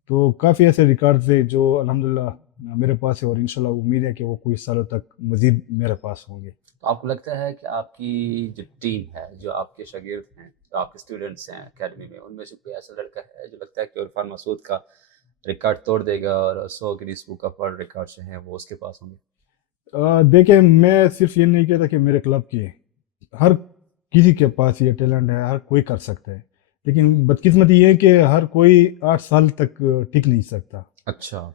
تو کافی ایسے ریکارڈ تھے جو الحمدللہ میرے پاس ہے, اور انشاءاللہ امید ہے کہ وہ کچھ سالوں تک مزید میرے پاس ہوں گے. تو آپ کو لگتا ہے کہ آپ کی جو ٹیم ہے, جو آپ کے شاگرد ہیں, جو آپ کے اسٹوڈنٹس ہیں اکیڈمی میں, ان میں سے کوئی ایسا لڑکا ہے جو لگتا ہے کہ عرفان مسعود کا ریکارڈ توڑ دے گا اور 100 Guinness book of world record جو ہیں وہ اس کے پاس ہوں گے؟ دیکھیں, میں صرف یہ نہیں کہتا کہ میرے کلب کے, ہر کسی کے پاس یہ ٹیلنٹ ہے, ہر کوئی کر سکتا ہے, لیکن بدقسمتی یہ ہے کہ ہر کوئی 8 سال تک ٹک نہیں سکتا. اچھا.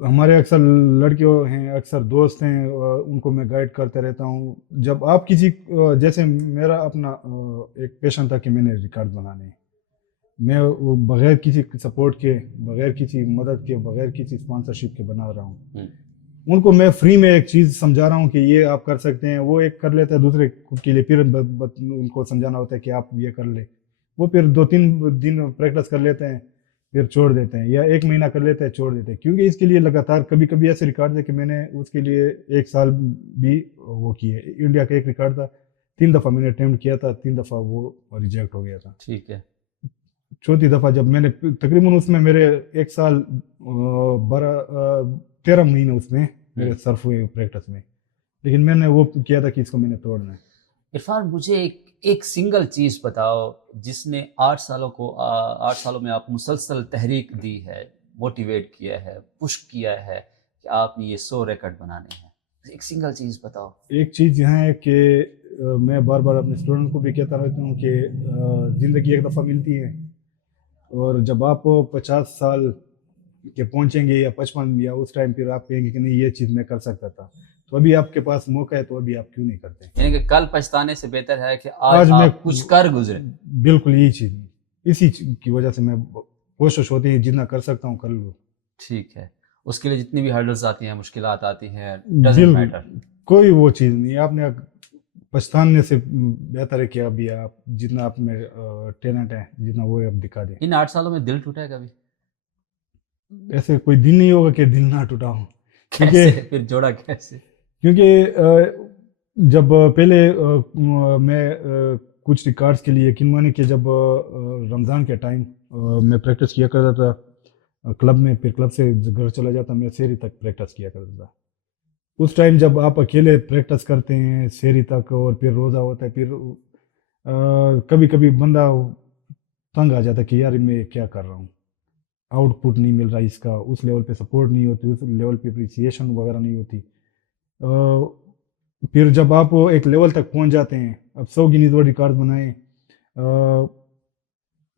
ہمارے اکثر لڑکے ہیں, اکثر دوست ہیں, ان کو میں گائیڈ کرتے رہتا ہوں. جب آپ کسی جیسے میرا اپنا ایک پیشن تھا کہ میں نے ریکارڈ بنانے, میں بغیر کسی سپورٹ کے, بغیر کسی مدد کے, بغیر کسی اسپانسرشپ کے بنا رہا ہوں. ان کو میں فری میں ایک چیز سمجھا رہا ہوں کہ یہ آپ کر سکتے ہیں. وہ ایک کر لیتا ہے دوسرے کے لیے, پھر ان کو سمجھانا ہوتا ہے کہ آپ یہ کر لیں. وہ پھر 2-3 دن پریکٹس کر لیتے ہیں, پھر چھوڑ دیتے ہیں, یا 1 مہینہ کر لیتے ہیں چھوڑ دیتے ہیں, کیونکہ اس کے لیے لگاتار کبھی کبھی ایسے ریکارڈ ہے کہ میں نے اس کے لیے 1 سال بھی وہ کیے. انڈیا کا ایک ریکارڈ تھا, 3 دفعہ میں نے اٹیمپٹ کیا تھا, 3 دفعہ وہ ریجیکٹ ہو گیا تھا. ٹھیک ہے. 4تھی دفعہ جب میں نے تقریباً اس میں میرے 1 سال 13 مہینے اس میں میرے صرف ہوئے پریکٹس میں, لیکن میں نے وہ کیا تھا کہ اس کو میں نے توڑنا ہے. عرفان, مجھے ایک سنگل چیز بتاؤ جس نے 8 سالوں میں آپ مسلسل تحریک دی ہے, موٹیویٹ کیا ہے, پش کیا ہے کہ آپ نے یہ 100 ریکارڈ بنانے ہیں. ایک سنگل چیز بتاؤ. ایک چیز یہاں ہے کہ میں بار بار اپنے اسٹوڈنٹ کو بھی کہتا رہتا ہوں کہ زندگی ایک دفعہ ملتی ہے, اور جب آپ 50 سال کے پہنچیں گے یا 55 یا اس ٹائم پھر آپ کہیں گے کہ نہیں یہ چیز میں کر سکتا تھا, تو ابھی آپ کے پاس موقع ہے, تو ابھی آپ کیوں نہیں کرتے؟ یعنی کہ کل پچھتانے سے بہتر ہے کہ آج میں کچھ کر گزرے. بالکل یہی چیز, اسی کی وجہ سے میں کوشش ہوتی ہے جتنا کر سکتا ہوں کر لوں. ٹھیک ہے. اس کے لیے جتنی بھی ہرڈلز آتی ہیں, مشکلات آتی ہیں, ڈزنٹ میٹر, کوئی وہ چیز نہیں. آپ نے پچھتانے سے بہتر ہے کہ ابھی آپ جتنا آپ میں ٹیلنٹ ہے جتنا وہ آپ دکھا دیں. ان 8 سالوں میں دل ٹوٹا ہے کبھی؟ ایسے کوئی دن نہیں ہوگا کہ دل نہ ٹوٹا ہوں. کیسے پھر جوڑا کیسے؟ کیونکہ جب پہلے میں کچھ ریکارڈز کے لیے یقین مانے کہ جب رمضان کے ٹائم میں پریکٹس کیا کرتا تھا کلب میں, پھر کلب سے گھر چلا جاتا, میں سحری تک پریکٹس کیا کرتا تھا. اس ٹائم جب آپ اکیلے پریکٹس کرتے ہیں سحری تک اور پھر روزہ ہوتا ہے, پھر کبھی کبھی بندہ تنگ آ جاتا ہے کہ یار میں کیا کر رہا ہوں, آؤٹ پٹ نہیں مل رہا اس کا, اس لیول پہ سپورٹ نہیں ہوتی, اس لیول پہ اپریسیشن وغیرہ نہیں ہوتی. پھر جب آپ ایک لیول تک پہنچ جاتے ہیں, اب 100 گینیز ورلڈ ریکارڈ بنائیں,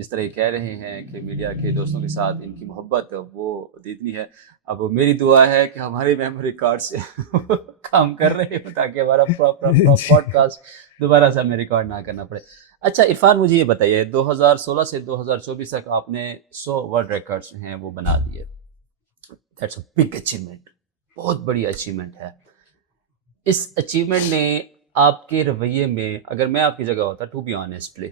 جس طرح یہ کہہ رہے ہیں کہ میڈیا کے دوستوں کے ساتھ ان کی محبت وہ دیدنی ہے. اب میری دعا ہے کہ ہمارے میموری کارڈ سے کام کر رہے ہوں تاکہ ہمارا پوڈ کاسٹ دوبارہ سے ہمیں ریکارڈ نہ کرنا پڑے. اچھا عرفان مجھے یہ بتائیے 2016 سے 2024 تک آپ نے 100 ورلڈ ریکارڈز ہیں وہ بنا دیے. دیٹس اے بگ اچیومنٹ, بہت بڑی اچیومنٹ ہے. اس اچیومنٹ نے آپ کے رویے میں, اگر میں آپ کی جگہ ہوتا ٹو بی آنیسٹلی,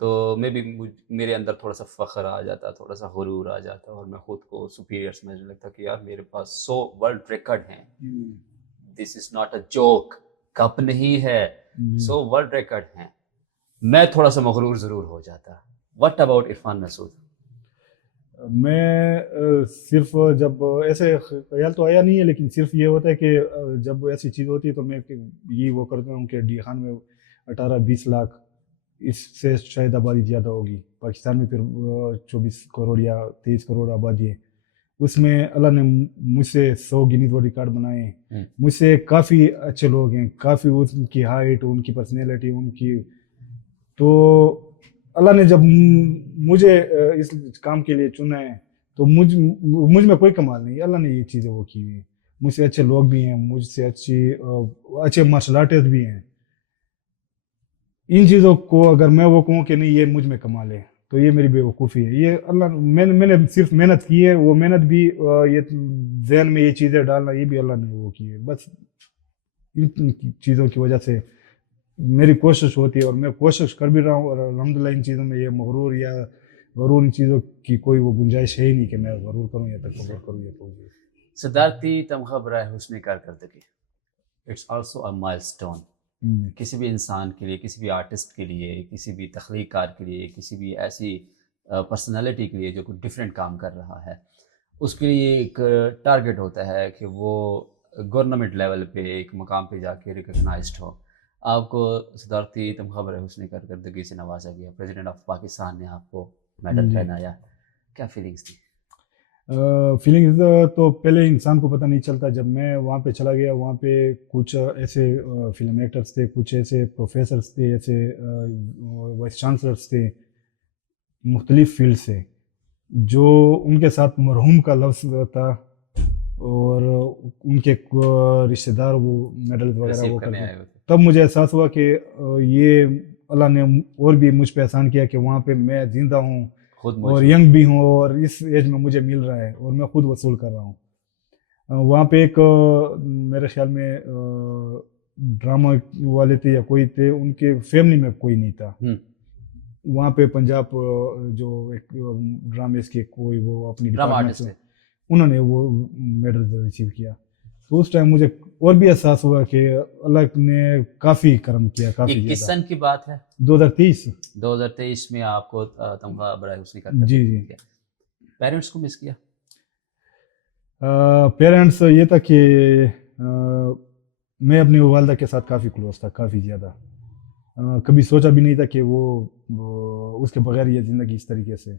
تو میں بھی میرے اندر تھوڑا سا فخر آ جاتا, تھوڑا سا غرور آ جاتا اور میں خود کو سپیریئر سمجھنے لگتا کہ یار میرے پاس 100 ورلڈ ریکارڈ ہیں. This is not a joke, cup نہیں ہے, 100 ورلڈ ریکارڈ ہیں. میں تھوڑا سا مغرور ضرور ہو جاتا. وٹ اباؤٹ عرفان مسعود؟ میں صرف جب ایسے خیال تو آیا نہیں ہے, لیکن صرف یہ ہوتا ہے کہ جب ایسی چیز ہوتی ہے تو میں یہ وہ کرتا ہوں کہ ڈی خان میں 18-20 لاکھ, اس سے شاید آبادی زیادہ ہوگی. پاکستان میں پھر 24 کروڑ یا 23 کروڑ آبادی ہے. اس میں اللہ نے مجھ سے 100 گینیز ورلڈ ریکارڈ بنائے ہیں. مجھ سے کافی اچھے لوگ ہیں, کافی ان کی ہائٹ, ان کی پرسنالٹی, ان کی, تو اللہ نے جب مجھے اس کام کے لیے چنا ہے تو مجھ میں کوئی کمال نہیں, اللہ نے یہ چیزیں وہ کی ہوئی ہیں. مجھ سے اچھے لوگ بھی ہیں, مجھ سے اچھے مارشل آرٹسٹ بھی ہیں. ان چیزوں کو اگر میں وہ کہوں کہ نہیں یہ مجھ میں کمال ہے تو یہ میری بے وقوفی ہے. یہ اللہ, میں نے صرف محنت کی ہے, وہ محنت بھی یہ ذہن میں یہ چیزیں ڈالنا یہ بھی اللہ نے وہ کی ہے. بس ان چیزوں کی وجہ سے میری کوشش ہوتی ہے اور میں کوشش کر بھی رہا ہوں, اور الحمدللہ ان چیزوں میں یہ مغرور یا غرور ان چیزوں کی کوئی وہ گنجائش ہے ہی نہیں کہ میں غرور کروں یا تکبر کروں. یا تو صدارتی تمغہ برائے حسن کارکردگی, اٹس آلسو اے مائل اسٹون. کسی بھی انسان کے لیے, کسی بھی آرٹسٹ کے لیے, کسی بھی تخلیق کار کے لیے, کسی بھی ایسی پرسنالٹی کے لیے جو کوئی ڈفرینٹ کام کر رہا ہے, اس کے لیے ایک ٹارگٹ ہوتا ہے کہ وہ گورنمنٹ لیول پہ ایک مقام پہ جا کے ریکگنائزڈ ہو. آپ کو صدارتی تمغہ برائے حسن کارکردگی سے نوازا گیا, پریزیڈنٹ آف پاکستان نے آپ کو میڈل پہنایا, کیا فیلنگس تھی؟ فیلنگز تو پہلے انسان کو پتہ نہیں چلتا. جب میں وہاں پہ چلا گیا, وہاں پہ کچھ ایسے فلم ایکٹرز تھے, کچھ ایسے پروفیسرز تھے, ایسے وائس چانسلرز تھے مختلف فیلڈ سے, جو ان کے ساتھ مرحوم کا لفظ تھا, اور ان کے رشتہ دار وہ میڈل وغیرہ وہ کرتے. تب مجھے احساس ہوا کہ یہ اللہ نے اور بھی مجھ پہ احسان کیا کہ وہاں پہ میں زندہ ہوں اور ینگ بھی ہوں, اور اس ایج میں مجھے مل رہا ہے اور میں خود وصول کر رہا ہوں. وہاں پہ ایک میرے خیال میں ڈرامہ والے تھے یا کوئی تھے, ان کے فیملی میں کوئی نہیں تھا. وہاں پہ پنجاب جو ایک ڈرامے اس کے کوئی وہ اپنی ڈپارٹمنٹ سے انہوں نے وہ میڈل ریسیو کیا. تو اس ٹائم مجھے اور بھی احساس ہوا کہ اللہ نے کافی کرم کیا, کافی زیادہ. کس سن کی بات ہے؟ 2023 میں آپ کو تمغہ برائے حسن کارکردگی. جی. پیرنٹس کو مس کیا؟ پیرنٹس یہ تھا کہ میں اپنی والدہ کے ساتھ کافی کلوز تھا, کافی زیادہ. کبھی سوچا بھی نہیں تھا کہ وہ اس کے بغیر یہ زندگی اس طریقے سے.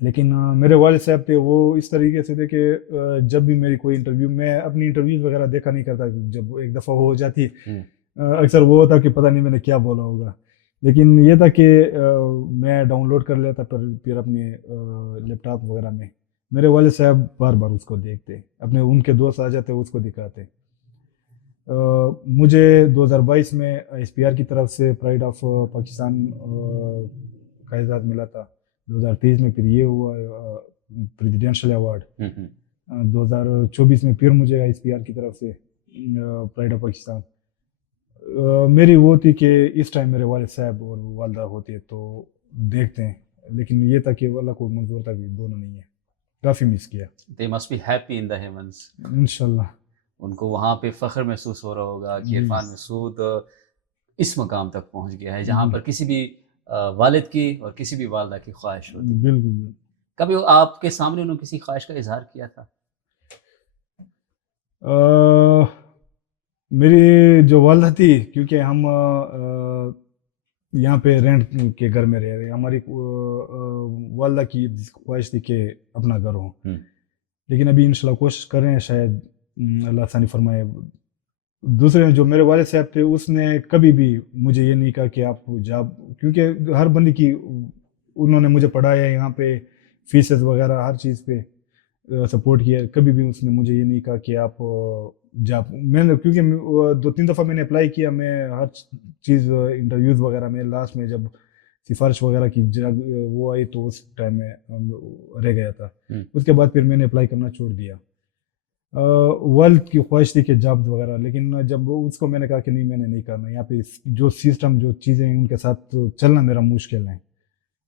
لیکن میرے والد صاحب تھے, وہ اس طریقے سے تھے کہ جب بھی میری کوئی انٹرویو, میں اپنی انٹرویوز وغیرہ دیکھا نہیں کرتا, جب ایک دفعہ ہو جاتی اکثر وہ ہوتا کہ پتہ نہیں میں نے کیا بولا ہوگا. لیکن یہ تھا کہ میں ڈاؤن لوڈ کر لیتا پھر اپنے لیپ ٹاپ وغیرہ میں. میرے والد صاحب بار بار اس کو دیکھتے, اپنے ان کے دوست آ جاتے اس کو دکھاتے. مجھے 2022 میں SPR کی طرف سے پرائڈ آف پاکستان کا اعزاز ملا تھا. 2023 میں پھر یہ ہوا پریزیڈینشل ایوارڈ. 2024 میں پھر مجھے SPR کی طرف سے پرائڈ آف پاکستان. میری وہ تھی کہ اس ٹائم میرے والد صاحب اور والدہ ہوتے تو دیکھتے ہیں, لیکن یہ تھا کہ اللہ کو منظور تھا کہ دونوں نہیں ہے. کافی مس کیا. They must be happy in the heavens. انشاءاللہ ان کو وہاں پہ فخر محسوس ہو رہا ہوگا کہ عرفان مسعود اس مقام تک پہنچ گیا ہے جہاں پر کسی بھی والد کی اور کسی بھی والدہ کی خواہش ہوتی ہے. بالکل. کبھی آپ کے سامنے انہوں نے کسی خواہش کا اظہار کیا تھا؟ میری جو والدہ تھی, کیونکہ ہم یہاں پہ رینٹ کے گھر میں رہ رہے, ہماری والدہ کی خواہش تھی کہ اپنا گھر ہو. لیکن ابھی انشاءاللہ کوشش کر رہے ہیں, شاید اللہ آسانی فرمائے. دوسرے جو میرے والد صاحب تھے, اس نے کبھی بھی مجھے یہ نہیں کہا کہ آپ جاب, کیونکہ ہر بندے کی انہوں نے مجھے پڑھایا یہاں پہ, فیسز وغیرہ ہر چیز پہ سپورٹ کیا. کبھی بھی اس نے مجھے یہ نہیں کہا کہ آپ جاب, میں نے کیونکہ 2-3 دفعہ میں نے اپلائی کیا, میں ہر چیز انٹرویوز وغیرہ میں لاسٹ میں جب سفارش وغیرہ کی وہ آئی تو اس ٹائم میں رہ گیا تھا. اس کے بعد پھر میں نے اپلائی کرنا چھوڑ دیا. ورلڈ کی خواہش تھی کہ جابز وغیرہ, لیکن جب اس کو میں نے کہا کہ نہیں میں نے نہیں کرنا, یہاں پہ جو سسٹم جو چیزیں ہیں ان کے ساتھ چلنا میرا مشکل ہے.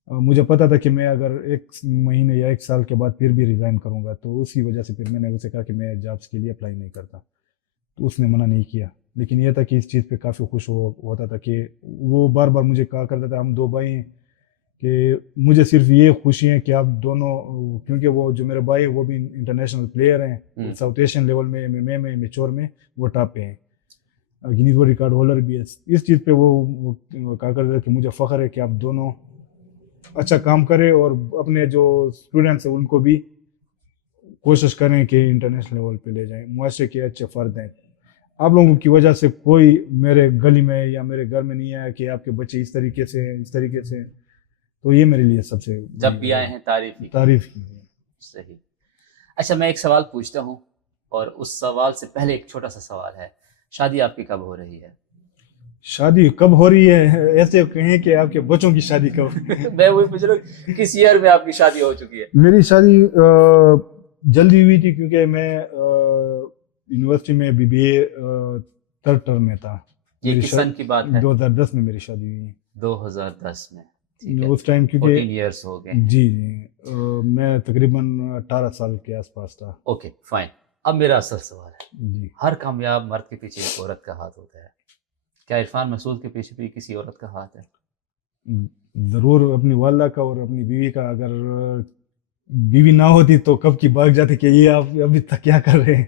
مجھے پتا تھا کہ میں اگر 1 مہینے یا 1 سال کے بعد پھر بھی ریزائن کروں گا, تو اسی وجہ سے پھر میں نے اسے کہا کہ میں جابس کے لیے اپلائی نہیں کرتا. تو اس نے منع نہیں کیا, لیکن یہ تھا کہ اس چیز پہ کافی خوش ہوتا تھا کہ وہ بار بار مجھے کہا کرتا تھا, ہم 2 بھائی ہیں, کہ مجھے صرف یہ خوشی ہے کہ آپ دونوں, کیونکہ وہ جو میرے بھائی ہیں وہ بھی انٹرنیشنل پلیئر ہیں, ساؤتھ ایشین لیول میں MMA میں میچور میں وہ ٹاپ پہ ہیں, گینیز ورلڈ ریکارڈ ہولڈر بھی ہے. اس چیز پہ وہ کہا کرتا تھا کہ مجھے فخر ہے کہ آپ دونوں اچھا کام کریں اور اپنے جو اسٹوڈنٹس ہیں ان کو بھی کوشش کریں کہ انٹرنیشنل لیول پہ لے جائیں. معاشرے کے اچھے فرد ہیں. آپ لوگوں کی وجہ سے کوئی میرے گلی میں یا میرے گھر میں نہیں آیا کہ آپ کے بچے اس طریقے سے ہیں, اس طریقے سے ہیں. تو یہ میرے لیے سب سے جب بھی آئے ہیں تعریف کی. صحیح. اچھا میں ایک سوال پوچھتا ہوں, اور اس سوال سے پہلے ایک چھوٹا سا سوال ہے, شادی آپ کی کب ہو رہی ہے؟ شادی کب ہو رہی ہے ایسے کہیں کہ آپ کے بچوں کی شادی کب؟ میں وہی پوچھ رہا ہوں کس ایئر میں آپ کی شادی ہو چکی ہے؟ میری شادی جلدی ہوئی تھی کیونکہ میں یونیورسٹی میں BBA 3rd ٹرم میں تھا. یہ کس سن کی بات ہے؟ 2010 میں میری شادی ہوئی. 2010 میں. اس ٹائم کیونکہ 14 ایئرس ہو گئے. جی میں تقریباً 18 سال کے آس پاس تھا. Okay fine. اب میرا اصل سوال ہے, جی ہر کامیاب مرد کے پیچھے ایک عورت کا ہاتھ ہوتا ہے, کیا عرفان مسعود کے پیچھے بھی کسی عورت کا ہاتھ ہے؟ ضرور, اپنی والدہ کا اور اپنی بیوی کا. اگر بیوی نہ ہوتی تو کب کی بھاگ جاتے کہ یہ آپ ابھی تک کیا کر رہے ہیں.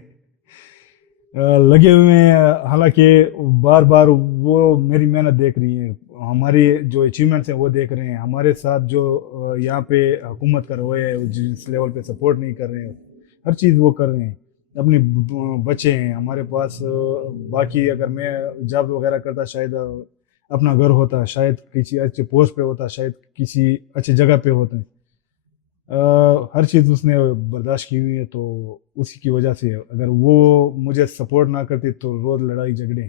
لگے ہوئے ہیں, حالانکہ بار بار وہ میری محنت دیکھ رہی ہیں, ہماری جو اچیومنٹس ہیں وہ دیکھ رہے ہیں, ہمارے ساتھ جو یہاں پہ حکومت کر رہے ہیں جس لیول پہ سپورٹ نہیں کر رہے ہیں, ہر چیز وہ کر رہے ہیں. اپنے بچے ہیں ہمارے پاس. باقی اگر میں جاب وغیرہ کرتا شاید اپنا گھر ہوتا, شاید کسی اچھے پوسٹ پہ ہوتا, شاید کسی اچھی جگہ پہ ہوتے. ہر چیز اس نے برداشت کی ہوئی ہے, تو اسی کی وجہ سے اگر وہ مجھے سپورٹ نہ کرتی تو روز لڑائی جھگڑے,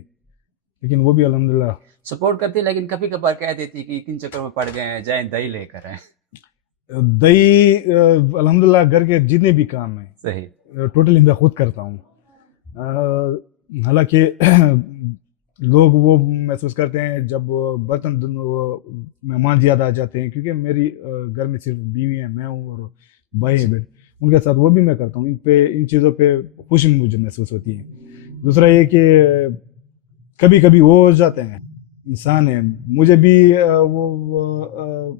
لیکن وہ بھی الحمدللہ سپورٹ کرتی, لیکن کبھی کبھار کہہ دیتی کہ کن چکر میں پڑ گئے ہیں, جائیں دہی لے کر آئیں. دہی الحمدللہ گھر کے جتنے بھی کام ہیں صحیح ٹوٹلی میں خود کرتا ہوں. حالانکہ لوگ وہ محسوس کرتے ہیں جب برتن مہمان زیادہ آ جاتے ہیں, کیونکہ میری گھر میں صرف بیوی ہیں, میں ہوں اور بھائی ہیں ان کے ساتھ, وہ بھی میں کرتا ہوں. ان چیزوں پہ خوشی مجھے محسوس ہوتی ہے. دوسرا یہ کہ کبھی کبھی وہ ہو جاتے ہیں, انسان ہیں, مجھے بھی وہ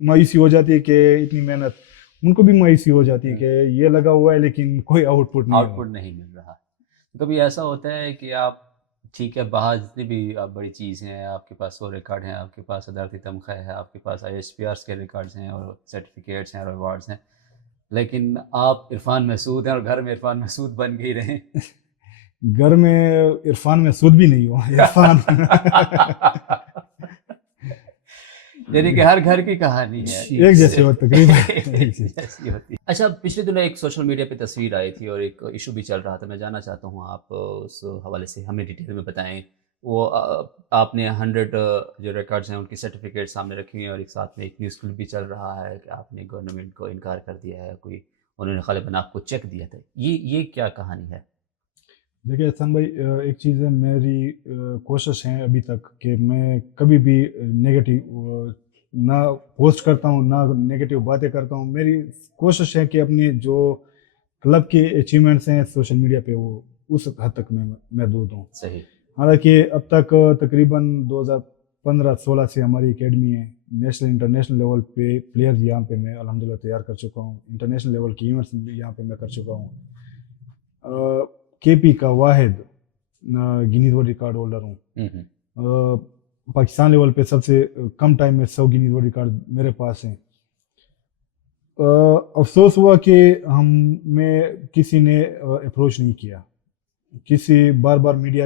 مایوسی ہو جاتی ہے کہ اتنی محنت, ان کو بھی مایوسی ہو جاتی ہے کہ یہ لگا ہوا ہے لیکن کوئی آؤٹ پٹ نہیں مل رہا. کبھی ایسا ہوتا ہے کہ آپ ٹھیک ہے باہر جتنی بھی آپ بڑی چیز ہیں, آپ کے پاس وہ ریکارڈ ہیں, آپ کے پاس صدارتی تمغہ ہے, آپ کے پاس ISPRs کے ریکارڈز ہیں اور سرٹیفکیٹس ہیں اور ایوارڈز ہیں, لیکن آپ عرفان مسعود ہیں اور گھر میں عرفان مسعود بن کے ہی رہیں. گھر میں عرفان مسعود بھی نہیں ہوا, عرفان یعنی کہ ہر گھر کی کہانی ہے ایک جیسے ہو تقریباً ایسی ہوتی ہے. اچھا پچھلے دنوں ایک سوشل میڈیا پہ تصویر آئی تھی اور ایک ایشو بھی چل رہا تھا, میں جاننا چاہتا ہوں آپ اس حوالے سے ہمیں ڈیٹیل میں بتائیں. وہ آپ نے 100 جو ریکارڈز ہیں ان کی سرٹیفکیٹ سامنے رکھی ہوئی ہیں, اور ایک ساتھ میں ایک نیوز کلپ بھی چل رہا ہے کہ آپ نے گورنمنٹ کو انکار کر دیا ہے, کوئی انہوں نے غالباً آپ کو چیک دیا تھا. یہ کیا کہانی ہے؟ دیکھیے احسان بھائی, ایک چیز ہے, میری کوشش ہے ابھی تک کہ میں کبھی بھی نگیٹو نہ پوسٹ کرتا ہوں, نہ نگیٹو باتیں کرتا ہوں. میری کوشش ہے کہ اپنی جو کلب کے اچیومنٹس ہیں سوشل میڈیا پہ وہ اس حد تک میں محدود ہوں. صحیح. حالانکہ اب تک تقریباً 2015-16 سے ہماری اکیڈمی ہے, نیشنل انٹرنیشنل لیول پہ پلیئرز یہاں پہ میں الحمدللہ تیار کر چکا ہوں, انٹرنیشنل لیول کی ایونٹس یہاں پہ میں کر چکا ہوں. KP کا واحد گینیز ورلڈ ریکارڈ ہولڈر ہوں. پاکستان لیول پہ سب سے کم ٹائم میں 100 گینیز ورلڈ ریکارڈ میرے پاس ہیں. افسوس ہوا کہ میں کسی نے اپروچ نہیں کیا. بار بار میڈیا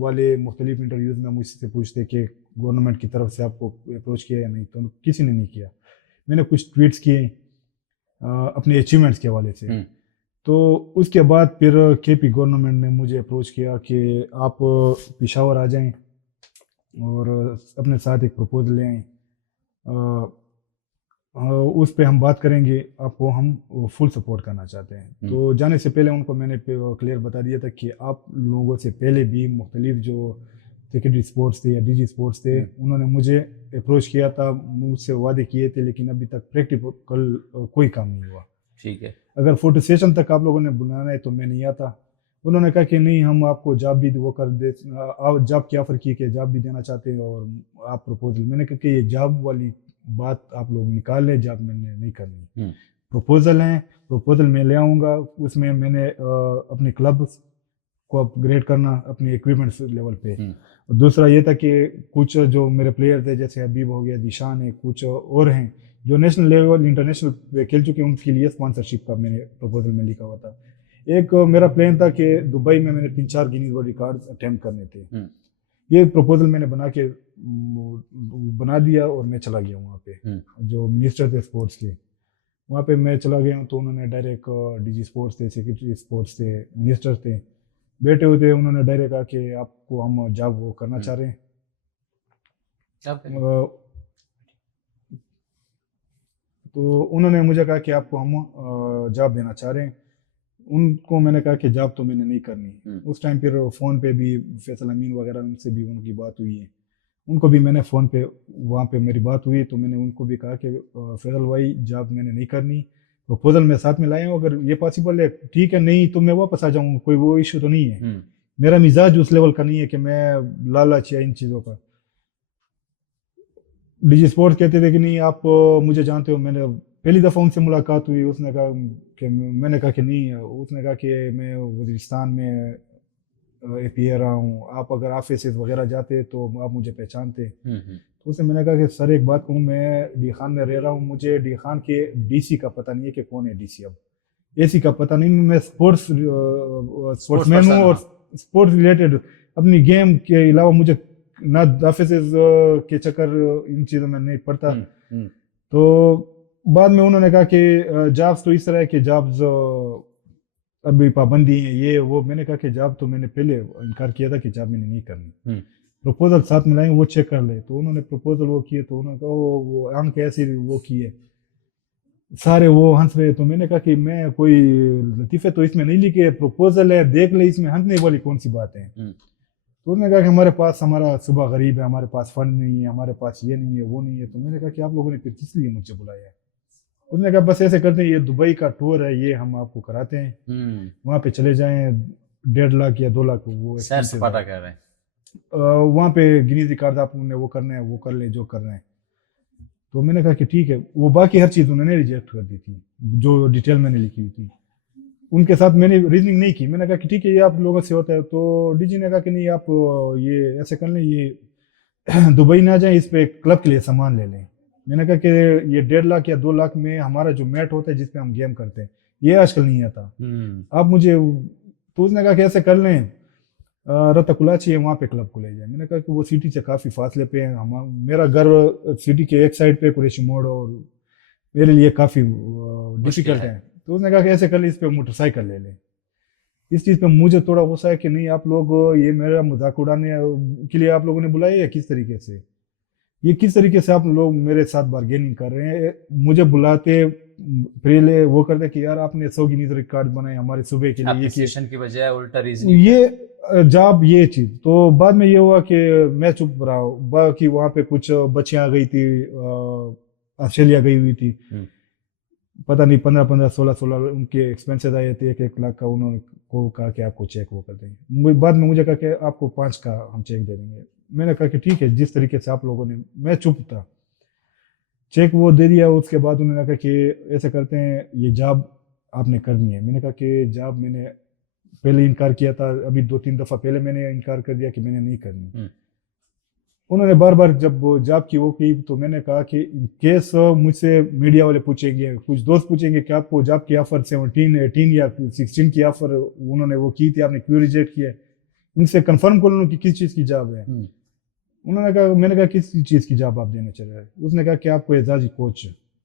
والے مختلف انٹرویوز میں مجھ سے پوچھتے کہ گورنمنٹ کی طرف سے آپ کو اپروچ کیا یا نہیں, تو کسی نے نہیں کیا. میں نے کچھ ٹویٹس کیے اپنے اچیومنٹس کے حوالے سے. تو اس کے بعد پھر کے پی گورنمنٹ نے مجھے اپروچ کیا کہ آپ پشاور آ جائیں اور اپنے ساتھ ایک پروپوزل لے آئیں, اس پہ ہم بات کریں گے, آپ کو ہم فل سپورٹ کرنا چاہتے ہیں. تو جانے سے پہلے ان کو میں نے کلیئر بتا دیا تھا کہ آپ لوگوں سے پہلے بھی مختلف جو سیکرٹری اسپورٹس تھے یا ڈی جی اسپورٹس تھے, انہوں نے مجھے اپروچ کیا تھا, مجھ سے وعدے کیے تھے, لیکن ابھی تک پریکٹیکل کوئی کام نہیں ہوا. ٹھیک ہے, اگر فوٹو سیشن تک آپ لوگوں نے بلانا ہے تو میں نہیں آتا. انہوں نے کہا کہ نہیں, ہم آپ کو جاب بھی وہ کر دے, جاب کی آفر کی کہ جاب بھی دینا چاہتے ہیں اور آپ پروپوزل. میں نے کہا کہ یہ جاب والی بات آپ لوگ نکال لیں, جاب میں نے نہیں کرنی. پروپوزل ہیں, پروپوزل میں لے آؤں گا, اس میں میں نے اپنے کلب کو اپ گریڈ کرنا اپنی ایکوپمنٹس لیول پہ. دوسرا یہ تھا کہ کچھ جو میرے پلیئر تھے جیسے حبیب ہو گیا, دیشان ہے, کچھ اور ہیں جو نیشنل لیول انٹرنیشنل پہ کھیل چکے ہیں, ان کے لیے اسپانسرشپ کا میں نے پروپوزل میں لکھا ہوا تھا. ایک میرا پلان تھا کہ دبئی میں نے 3-4 گینیز ورلڈ ریکارڈ اٹیمپٹ کرنے تھے. یہ پروپوزل میں نے بنا دیا اور میں چلا گیا وہاں پہ. جو منسٹر تھے اسپورٹس کے, وہاں پہ میں چلا گیا ہوں. تو انہوں نے ڈائریکٹ ڈی جی اسپورٹس تھے, سیکرٹری اسپورٹس تھے, منسٹر تھے, بیٹھے ہوئے تھے. انہوں نے ڈائریکٹ کہا کہ آپ کو ہم جاب وہ کرنا چاہ رہے ہیں. تو انہوں نے مجھے کہا کہ آپ کو ہم جاب دینا چاہ رہے ہیں. ان کو میں نے کہا کہ جاب تو میں نے نہیں کرنی. اس ٹائم پھر فون پہ بھی فیصل امین وغیرہ ان سے بھی ان کی بات ہوئی ہے. ان کو بھی میں نے فون پہ وہاں پہ میری بات ہوئی, تو میں نے ان کو بھی کہا کہ فیصل بھائی جاب میں نے نہیں کرنی, پروپوزل میں ساتھ میں لائے ہوں, اگر یہ پاسبل ہے ٹھیک ہے, نہیں تو میں واپس آ جاؤں, کوئی وہ ایشو تو نہیں ہے. میرا مزاج اس لیول کا نہیں ہے کہ میں لالچ یا ان چیزوں کا. ڈی جی اسپورٹس کہتے تھے کہ نہیں آپ مجھے جانتے ہو. میں نے پہلی دفعہ ان سے ملاقات ہوئی, اس نے کہا کہ میں نے کہا کہ نہیں, اس نے کہا کہ میں وزیرستان میں اے پی اے رہا ہوں, آپ اگر آفیسز وغیرہ جاتے تو آپ مجھے پہچانتے. تو اس نے میں نے کہا کہ سر ایک بات کہوں, میں ڈی خان میں رہ رہا ہوں, مجھے ڈی خان کے ڈی سی کا پتہ نہیں ہے کہ کون ہے ڈی سی, اب اے سی کا پتہ نہیں. میں اسپورٹس مین ہوں اور اسپورٹس ریلیٹڈ اپنی گیم کے علاوہ مجھے نہ آفیسز کے چکر ان چیزوں میں نہیں پڑتا. تو بعد میں انہوں نے کہا کہ جابس تو اس طرح ہے کہ جابز ابھی پابندی ہیں یہ وہ. میں نے کہا کہ جاب تو میں نے پہلے انکار کیا تھا کہ جاب میں نے نہیں کرنی. پروپوزل ساتھ میں لائیں وہ چیک کر لے. تو انہوں نے پروپوزل وہ کیے, تو انہوں نے کہا وہ ہم کیسے وہ کیے, سارے وہ ہنس رہے. تو میں نے کہا کہ میں کوئی لطیفے تو اس میں نہیں لکھے, پروپوزل ہے دیکھ لے, اس میں ہنسنے والی کون سی بات ہے. تو انہوں نے کہا کہ ہمارے پاس ہمارا صبح غریب ہے, ہمارے پاس فنڈ نہیں ہے, ہمارے پاس یہ نہیں ہے وہ نہیں ہے. تو میں نے کہا کہ آپ لوگوں نے پھر کس لیے مجھے بلایا ہے. اس نے کہا بس ایسے کرتے ہیں, یہ دبئی کا ٹور ہے, یہ ہم آپ کو کراتے ہیں, وہاں پہ چلے جائیں, 1.5 لاکھ یا 2 لاکھ وہ سیر سپاٹا کر رہے ہیں, وہاں پہ گینیز ریکارڈ آپ نے وہ کرنا ہے وہ کر لیں جو کر رہے ہیں. تو میں نے کہا کہ ٹھیک ہے. وہ باقی ہر چیز انہوں نے ریجیکٹ کر دی تھی جو ڈیٹیل میں نے لکھی ہوئی تھی. ان کے ساتھ میں نے ریزننگ نہیں کی. میں نے کہا کہ ٹھیک ہے یہ آپ لوگوں سے ہوتا ہے. تو ڈی جی نے کہا کہ نہیں آپ یہ ایسے کر لیں, یہ دبئی نہ جائیں, اس پہ کلب کے لیے سامان لے لیں. میں نے کہا کہ یہ 1.5 لاکھ یا 2 لاکھ میں ہمارا جو میٹ ہوتا ہے جس پہ ہم گیم کرتے ہیں یہ آج کل نہیں آتا, آپ مجھے. تو اس نے کہا کہ ایسے کر لیں, رتا کلاچی ہے وہاں پہ کلب کو لے جائیں. میں نے کہا کہ وہ سٹی سے کافی فاصلے پہ ہیں, میرا گھر سٹی کے ایک سائڈ پہ قریشی موڑ, اور میرے لیے کافی ڈیفیکلٹ ہے. تو اس نے کہا کہ ایسے کر لیں, اس پہ موٹر سائیکل لے لیں. اس چیز پہ مجھے تھوڑا غصہ ہے کہ نہیں آپ لوگ یہ میرا مذاق اڑانے کے لیے آپ لوگوں نے بلایا یا کس طریقے سے, یہ کس طریقے سے آپ لوگ میرے ساتھ بارگیننگ کر رہے ہیں. مجھے بلاتے پہلے وہ کرتے کہ یار آپ نے 100 گینیز ریکارڈ بنائے ہمارے صوبے کے لیے, اپریشن کی بجائے الٹا ریزننگ یہ جاب یہ چیز. تو بعد میں یہ ہوا کہ میں چپ رہا. باقی وہاں پہ کچھ بچیاں آ گئی تھی, آسٹریلیا گئی ہوئی تھی, پتہ نہیں 15-16 ان کے ایکسپینسز آئے تھے 1 لاکھ کا. انہوں نے کو کہا کہ آپ کو چیک وہ کر دیں گے. بعد میں مجھے کہا کہ آپ کو 5 کا ہم چیک دے دیں گے. میں نے کہا کہ ٹھیک ہے جس طریقے سے آپ لوگوں نے, میں چپ تھا, چیک وہ دے دیا. اس کے بعد انہوں نے کہا کہ ایسے کرتے ہیں یہ جاب آپ نے کرنی ہے. میں نے کہا کہ جاب میں نے پہلے انکار کیا تھا, ابھی 2-3 دفعہ پہلے میں نے انکار کر دیا کہ میں نے نہیں کرنی. انہوں نے بار بار جب جاب کی وہ کی تو میں نے کہا کہ ان کیس مجھ سے میڈیا والے پوچھیں گے, کچھ دوست پوچھیں گے کہ آپ کو جاب کی آفر 17, 18 یا 16 کی آفر انہوں نے وہ کی تھی, آپ نے کیوں ریجیکٹ کیا, ان سے کنفرم کر لوں کہ کس چیز کی جاب ہے. انہوں نے کہا, میں نے کہا کس چیز کی جاب آپ دینا چاہ رہے ہیں. اس نے کہا کہ آپ کو اعزازی کوچ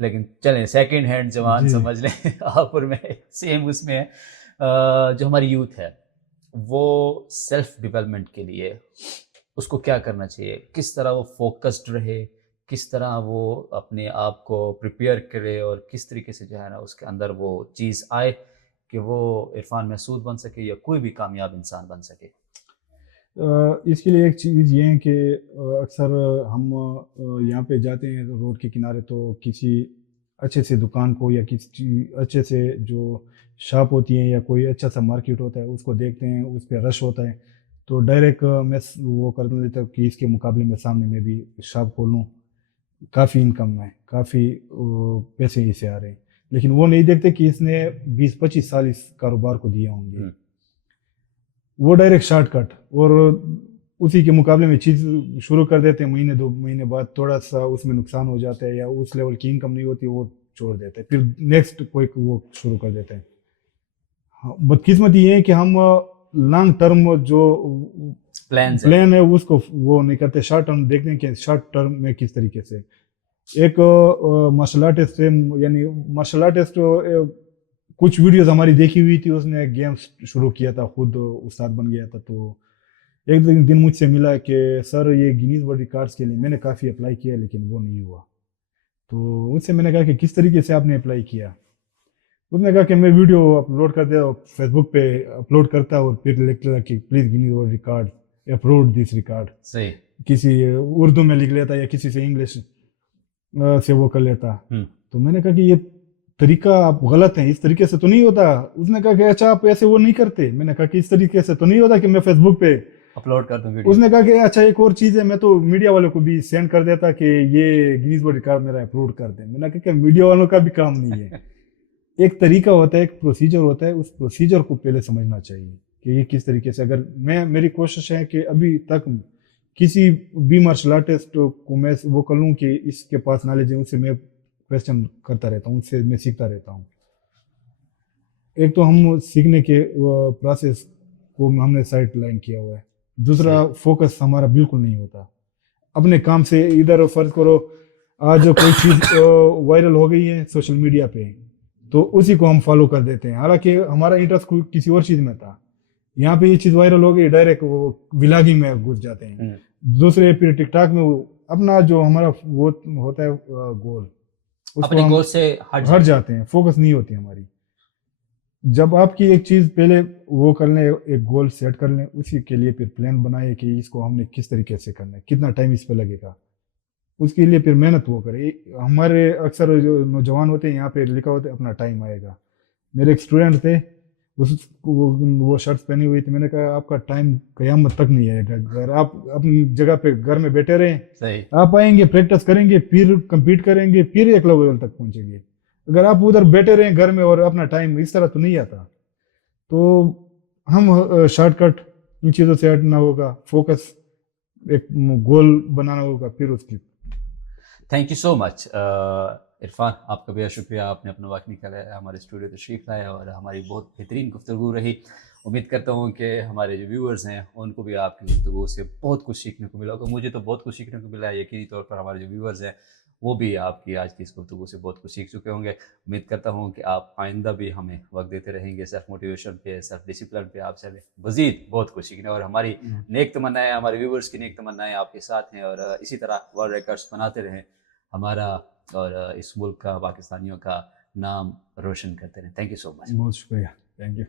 لیکن چلیں سیکنڈ ہینڈ جوان جی سمجھ لیں آپ اور میں سیم اس میں ہے. جو ہماری یوتھ ہے وہ سیلف ڈیولپمنٹ کے لیے اس کو کیا کرنا چاہیے, کس طرح وہ فوکسڈ رہے, کس طرح وہ اپنے آپ کو پریپیئر کرے, اور کس طریقے سے جو ہے نا اس کے اندر وہ چیز آئے کہ وہ عرفان محسود بن سکے یا کوئی بھی کامیاب انسان بن سکے. اس کے لیے ایک چیز یہ ہے کہ اکثر ہم یہاں پہ جاتے ہیں روڈ کے کنارے تو کسی اچھے سے دکان کو یا کسی اچھے سے جو شاپ ہوتی ہیں یا کوئی اچھا سا مارکیٹ ہوتا ہے اس کو دیکھتے ہیں, اس پہ رش ہوتا ہے تو ڈائریکٹ میں وہ کر لیتا ہوں کہ اس کے مقابلے میں سامنے میں بھی شاپ کھول لوں, کافی انکم ہے, کافی پیسے اس سے آ رہے ہیں. لیکن وہ نہیں دیکھتے کہ اس نے 20-25 سال اس کاروبار کو دیے ہوں گے. وہ ڈائریکٹ شارٹ کٹ اور اسی کے مقابلے میں چیز شروع کر دیتے ہیں, مہینے 2 مہینے بعد تھوڑا سا اس میں نقصان ہو جاتا ہے یا اس لیول کی انکم نہیں ہوتی, وہ چھوڑ دیتے ہیں, پھر نیکسٹ کوئی وہ شروع کر دیتے ہیں. ہاں, بدقسمتی یہ ہے کہ ہم لانگ ٹرم جو پلان ہے اس کو وہ نہیں کرتے, شارٹ ٹرم دیکھتے ہیں کہ شارٹ ٹرم میں کس طریقے سے. ایک مارشل آرٹسٹ سے یعنی مارشل آرٹسٹ کچھ ویڈیوز ہماری دیکھی ہوئی تھی, اس نے گیمز شروع کیا تھا, خود استاد بن گیا تھا. تو ایک دن مجھ سے ملا کہ سر یہ گینیز ورلڈ ریکارڈز کے لیے میں نے کافی اپلائی کیا لیکن وہ نہیں ہوا. تو اس سے میں نے کہا کہ کس طریقے سے آپ نے اپلائی کیا. اس نے کہا کہ میں ویڈیو اپلوڈ کر دیا, فیس بک پہ اپلوڈ کرتا اور پھر لکھتا کہ please Guinness world record upload this record. صحیح, کسی اردو میں لکھ لیتا یا کسی سے انگلش سے وہ کر لیتا. تو میں نے کہا کہ یہ طریقہ آپ غلط ہیں, اس طریقے سے تو نہیں ہوتا. اس نے کہا کہ اچھا آپ ایسے وہ نہیں کرتے. میں نے کہا کہ اس طریقے سے تو نہیں ہوتا کہ میں فیس بک پہ اپلوڈ کر دوں ویڈیو. اس نے کہا کہ اچھا ایک اور چیز ہے, میں تو میڈیا والوں کو بھی سینڈ کر دیتا کہ یہ گینیز ورلڈ ریکارڈ میرا اپلوڈ کر دیں. میں نے کہا کہ میڈیا والوں کا بھی کام نہیں ہے. ایک طریقہ ہوتا ہے, ایک پروسیجر ہوتا ہے, اس پروسیجر کو پہلے سمجھنا چاہیے کہ یہ کس طریقے سے. اگر میری کوشش ہے کہ ابھی تک کسی بھی مارشل آرٹسٹ کو میں وہ کر لوں کہ اس کے پاس نالج ہے, اس سے میں کویسچن کرتا رہتا ہوں, اس سے میں سیکھتا رہتا ہوں. ایک تو ہم سیکھنے کے پروسیس کو ہم نے سائڈ لائن کیا ہوا ہے. دوسرا فوکس ہمارا بالکل نہیں ہوتا اپنے کام سے. ادھر فرض کرو آج کوئی چیز وائرل ہو گئی ہے سوشل میڈیا پہ تو اسی کو ہم فالو کر دیتے ہیں, حالانکہ ہمارا انٹرسٹ کسی اور چیز میں تھا. یہاں پہ یہ چیز وائرل ہو گئی, ڈائریکٹ وہ ولاگنگ میں گھس جاتے ہیں. دوسرے پھر ٹک ٹاک میں اپنا جو ہمارا وہ ہوتا ہے گول, اپنے گول سے ہٹ جاتے ہیں, فوکس نہیں ہوتی ہماری. جب آپ کی ایک چیز پہلے وہ کر لیں, ایک گول سیٹ کر لیں, اسی کے لیے پھر پلان بنائے کہ اس کو ہم نے کس طریقے سے کرنا ہے, کتنا ٹائم اس پہ لگے گا, اس کے لیے پھر محنت وہ کرے. ہمارے اکثر جو نوجوان ہوتے ہیں یہاں پہ لکھا ہوتا ہے اپنا ٹائم آئے گا. میرے ایک اسٹوڈنٹ تھے, وہ شرٹس پہنی ہوئی تھی. میں نے کہا آپ کا ٹائم قیامت تک نہیں آئے گا. اگر آپ اپنی جگہ پہ گھر میں بیٹھے رہیں, آپ آئیں گے, پریکٹس کریں گے, پھر کمپیٹ کریں گے, پھر ایک لیول تک پہنچیں گے. اگر آپ ادھر بیٹھے رہیں گھر میں اور اپنا ٹائم اس طرح تو نہیں آتا. تو ہم شارٹ کٹ ان چیزوں سے ہٹنا ہوگا, فوکس ایک گول بنانا ہوگا, پھر اس کی. تھینک یو سو مچ عرفان, آپ کا بہت شکریہ, آپ نے اپنا وقت نکالا, ہمارے اسٹوڈیو تشریف لائے اور ہماری بہت بہترین گفتگو رہی. امید کرتا ہوں کہ ہمارے جو ویورز ہیں ان کو بھی آپ کی گفتگو سے بہت کچھ سیکھنے کو ملا ہوگا. مجھے تو بہت کچھ سیکھنے کو ملا ہے, یقینی طور پر ہمارے جو ویورز ہیں وہ بھی آپ کی آج کی اس گفتگو سے بہت کچھ سیکھ چکے ہوں گے. امید کرتا ہوں کہ آپ آئندہ بھی ہمیں وقت دیتے رہیں گے, سیلف موٹیویشن پہ, سیلف ڈسپلن پہ آپ سے مزید بہت کچھ سیکھنے. اور ہماری نیک تمنائیں, ہمارے ویورز کی نیک تمنائیں آپ کے ساتھ ہیں, اور اسی طرح ورلڈ ریکارڈز بناتے رہیں, ہمارا اور اس ملک کا, پاکستانیوں کا نام روشن کرتے رہیں. تھینک یو سو مچ. بہت شکریہ, تھینک یو.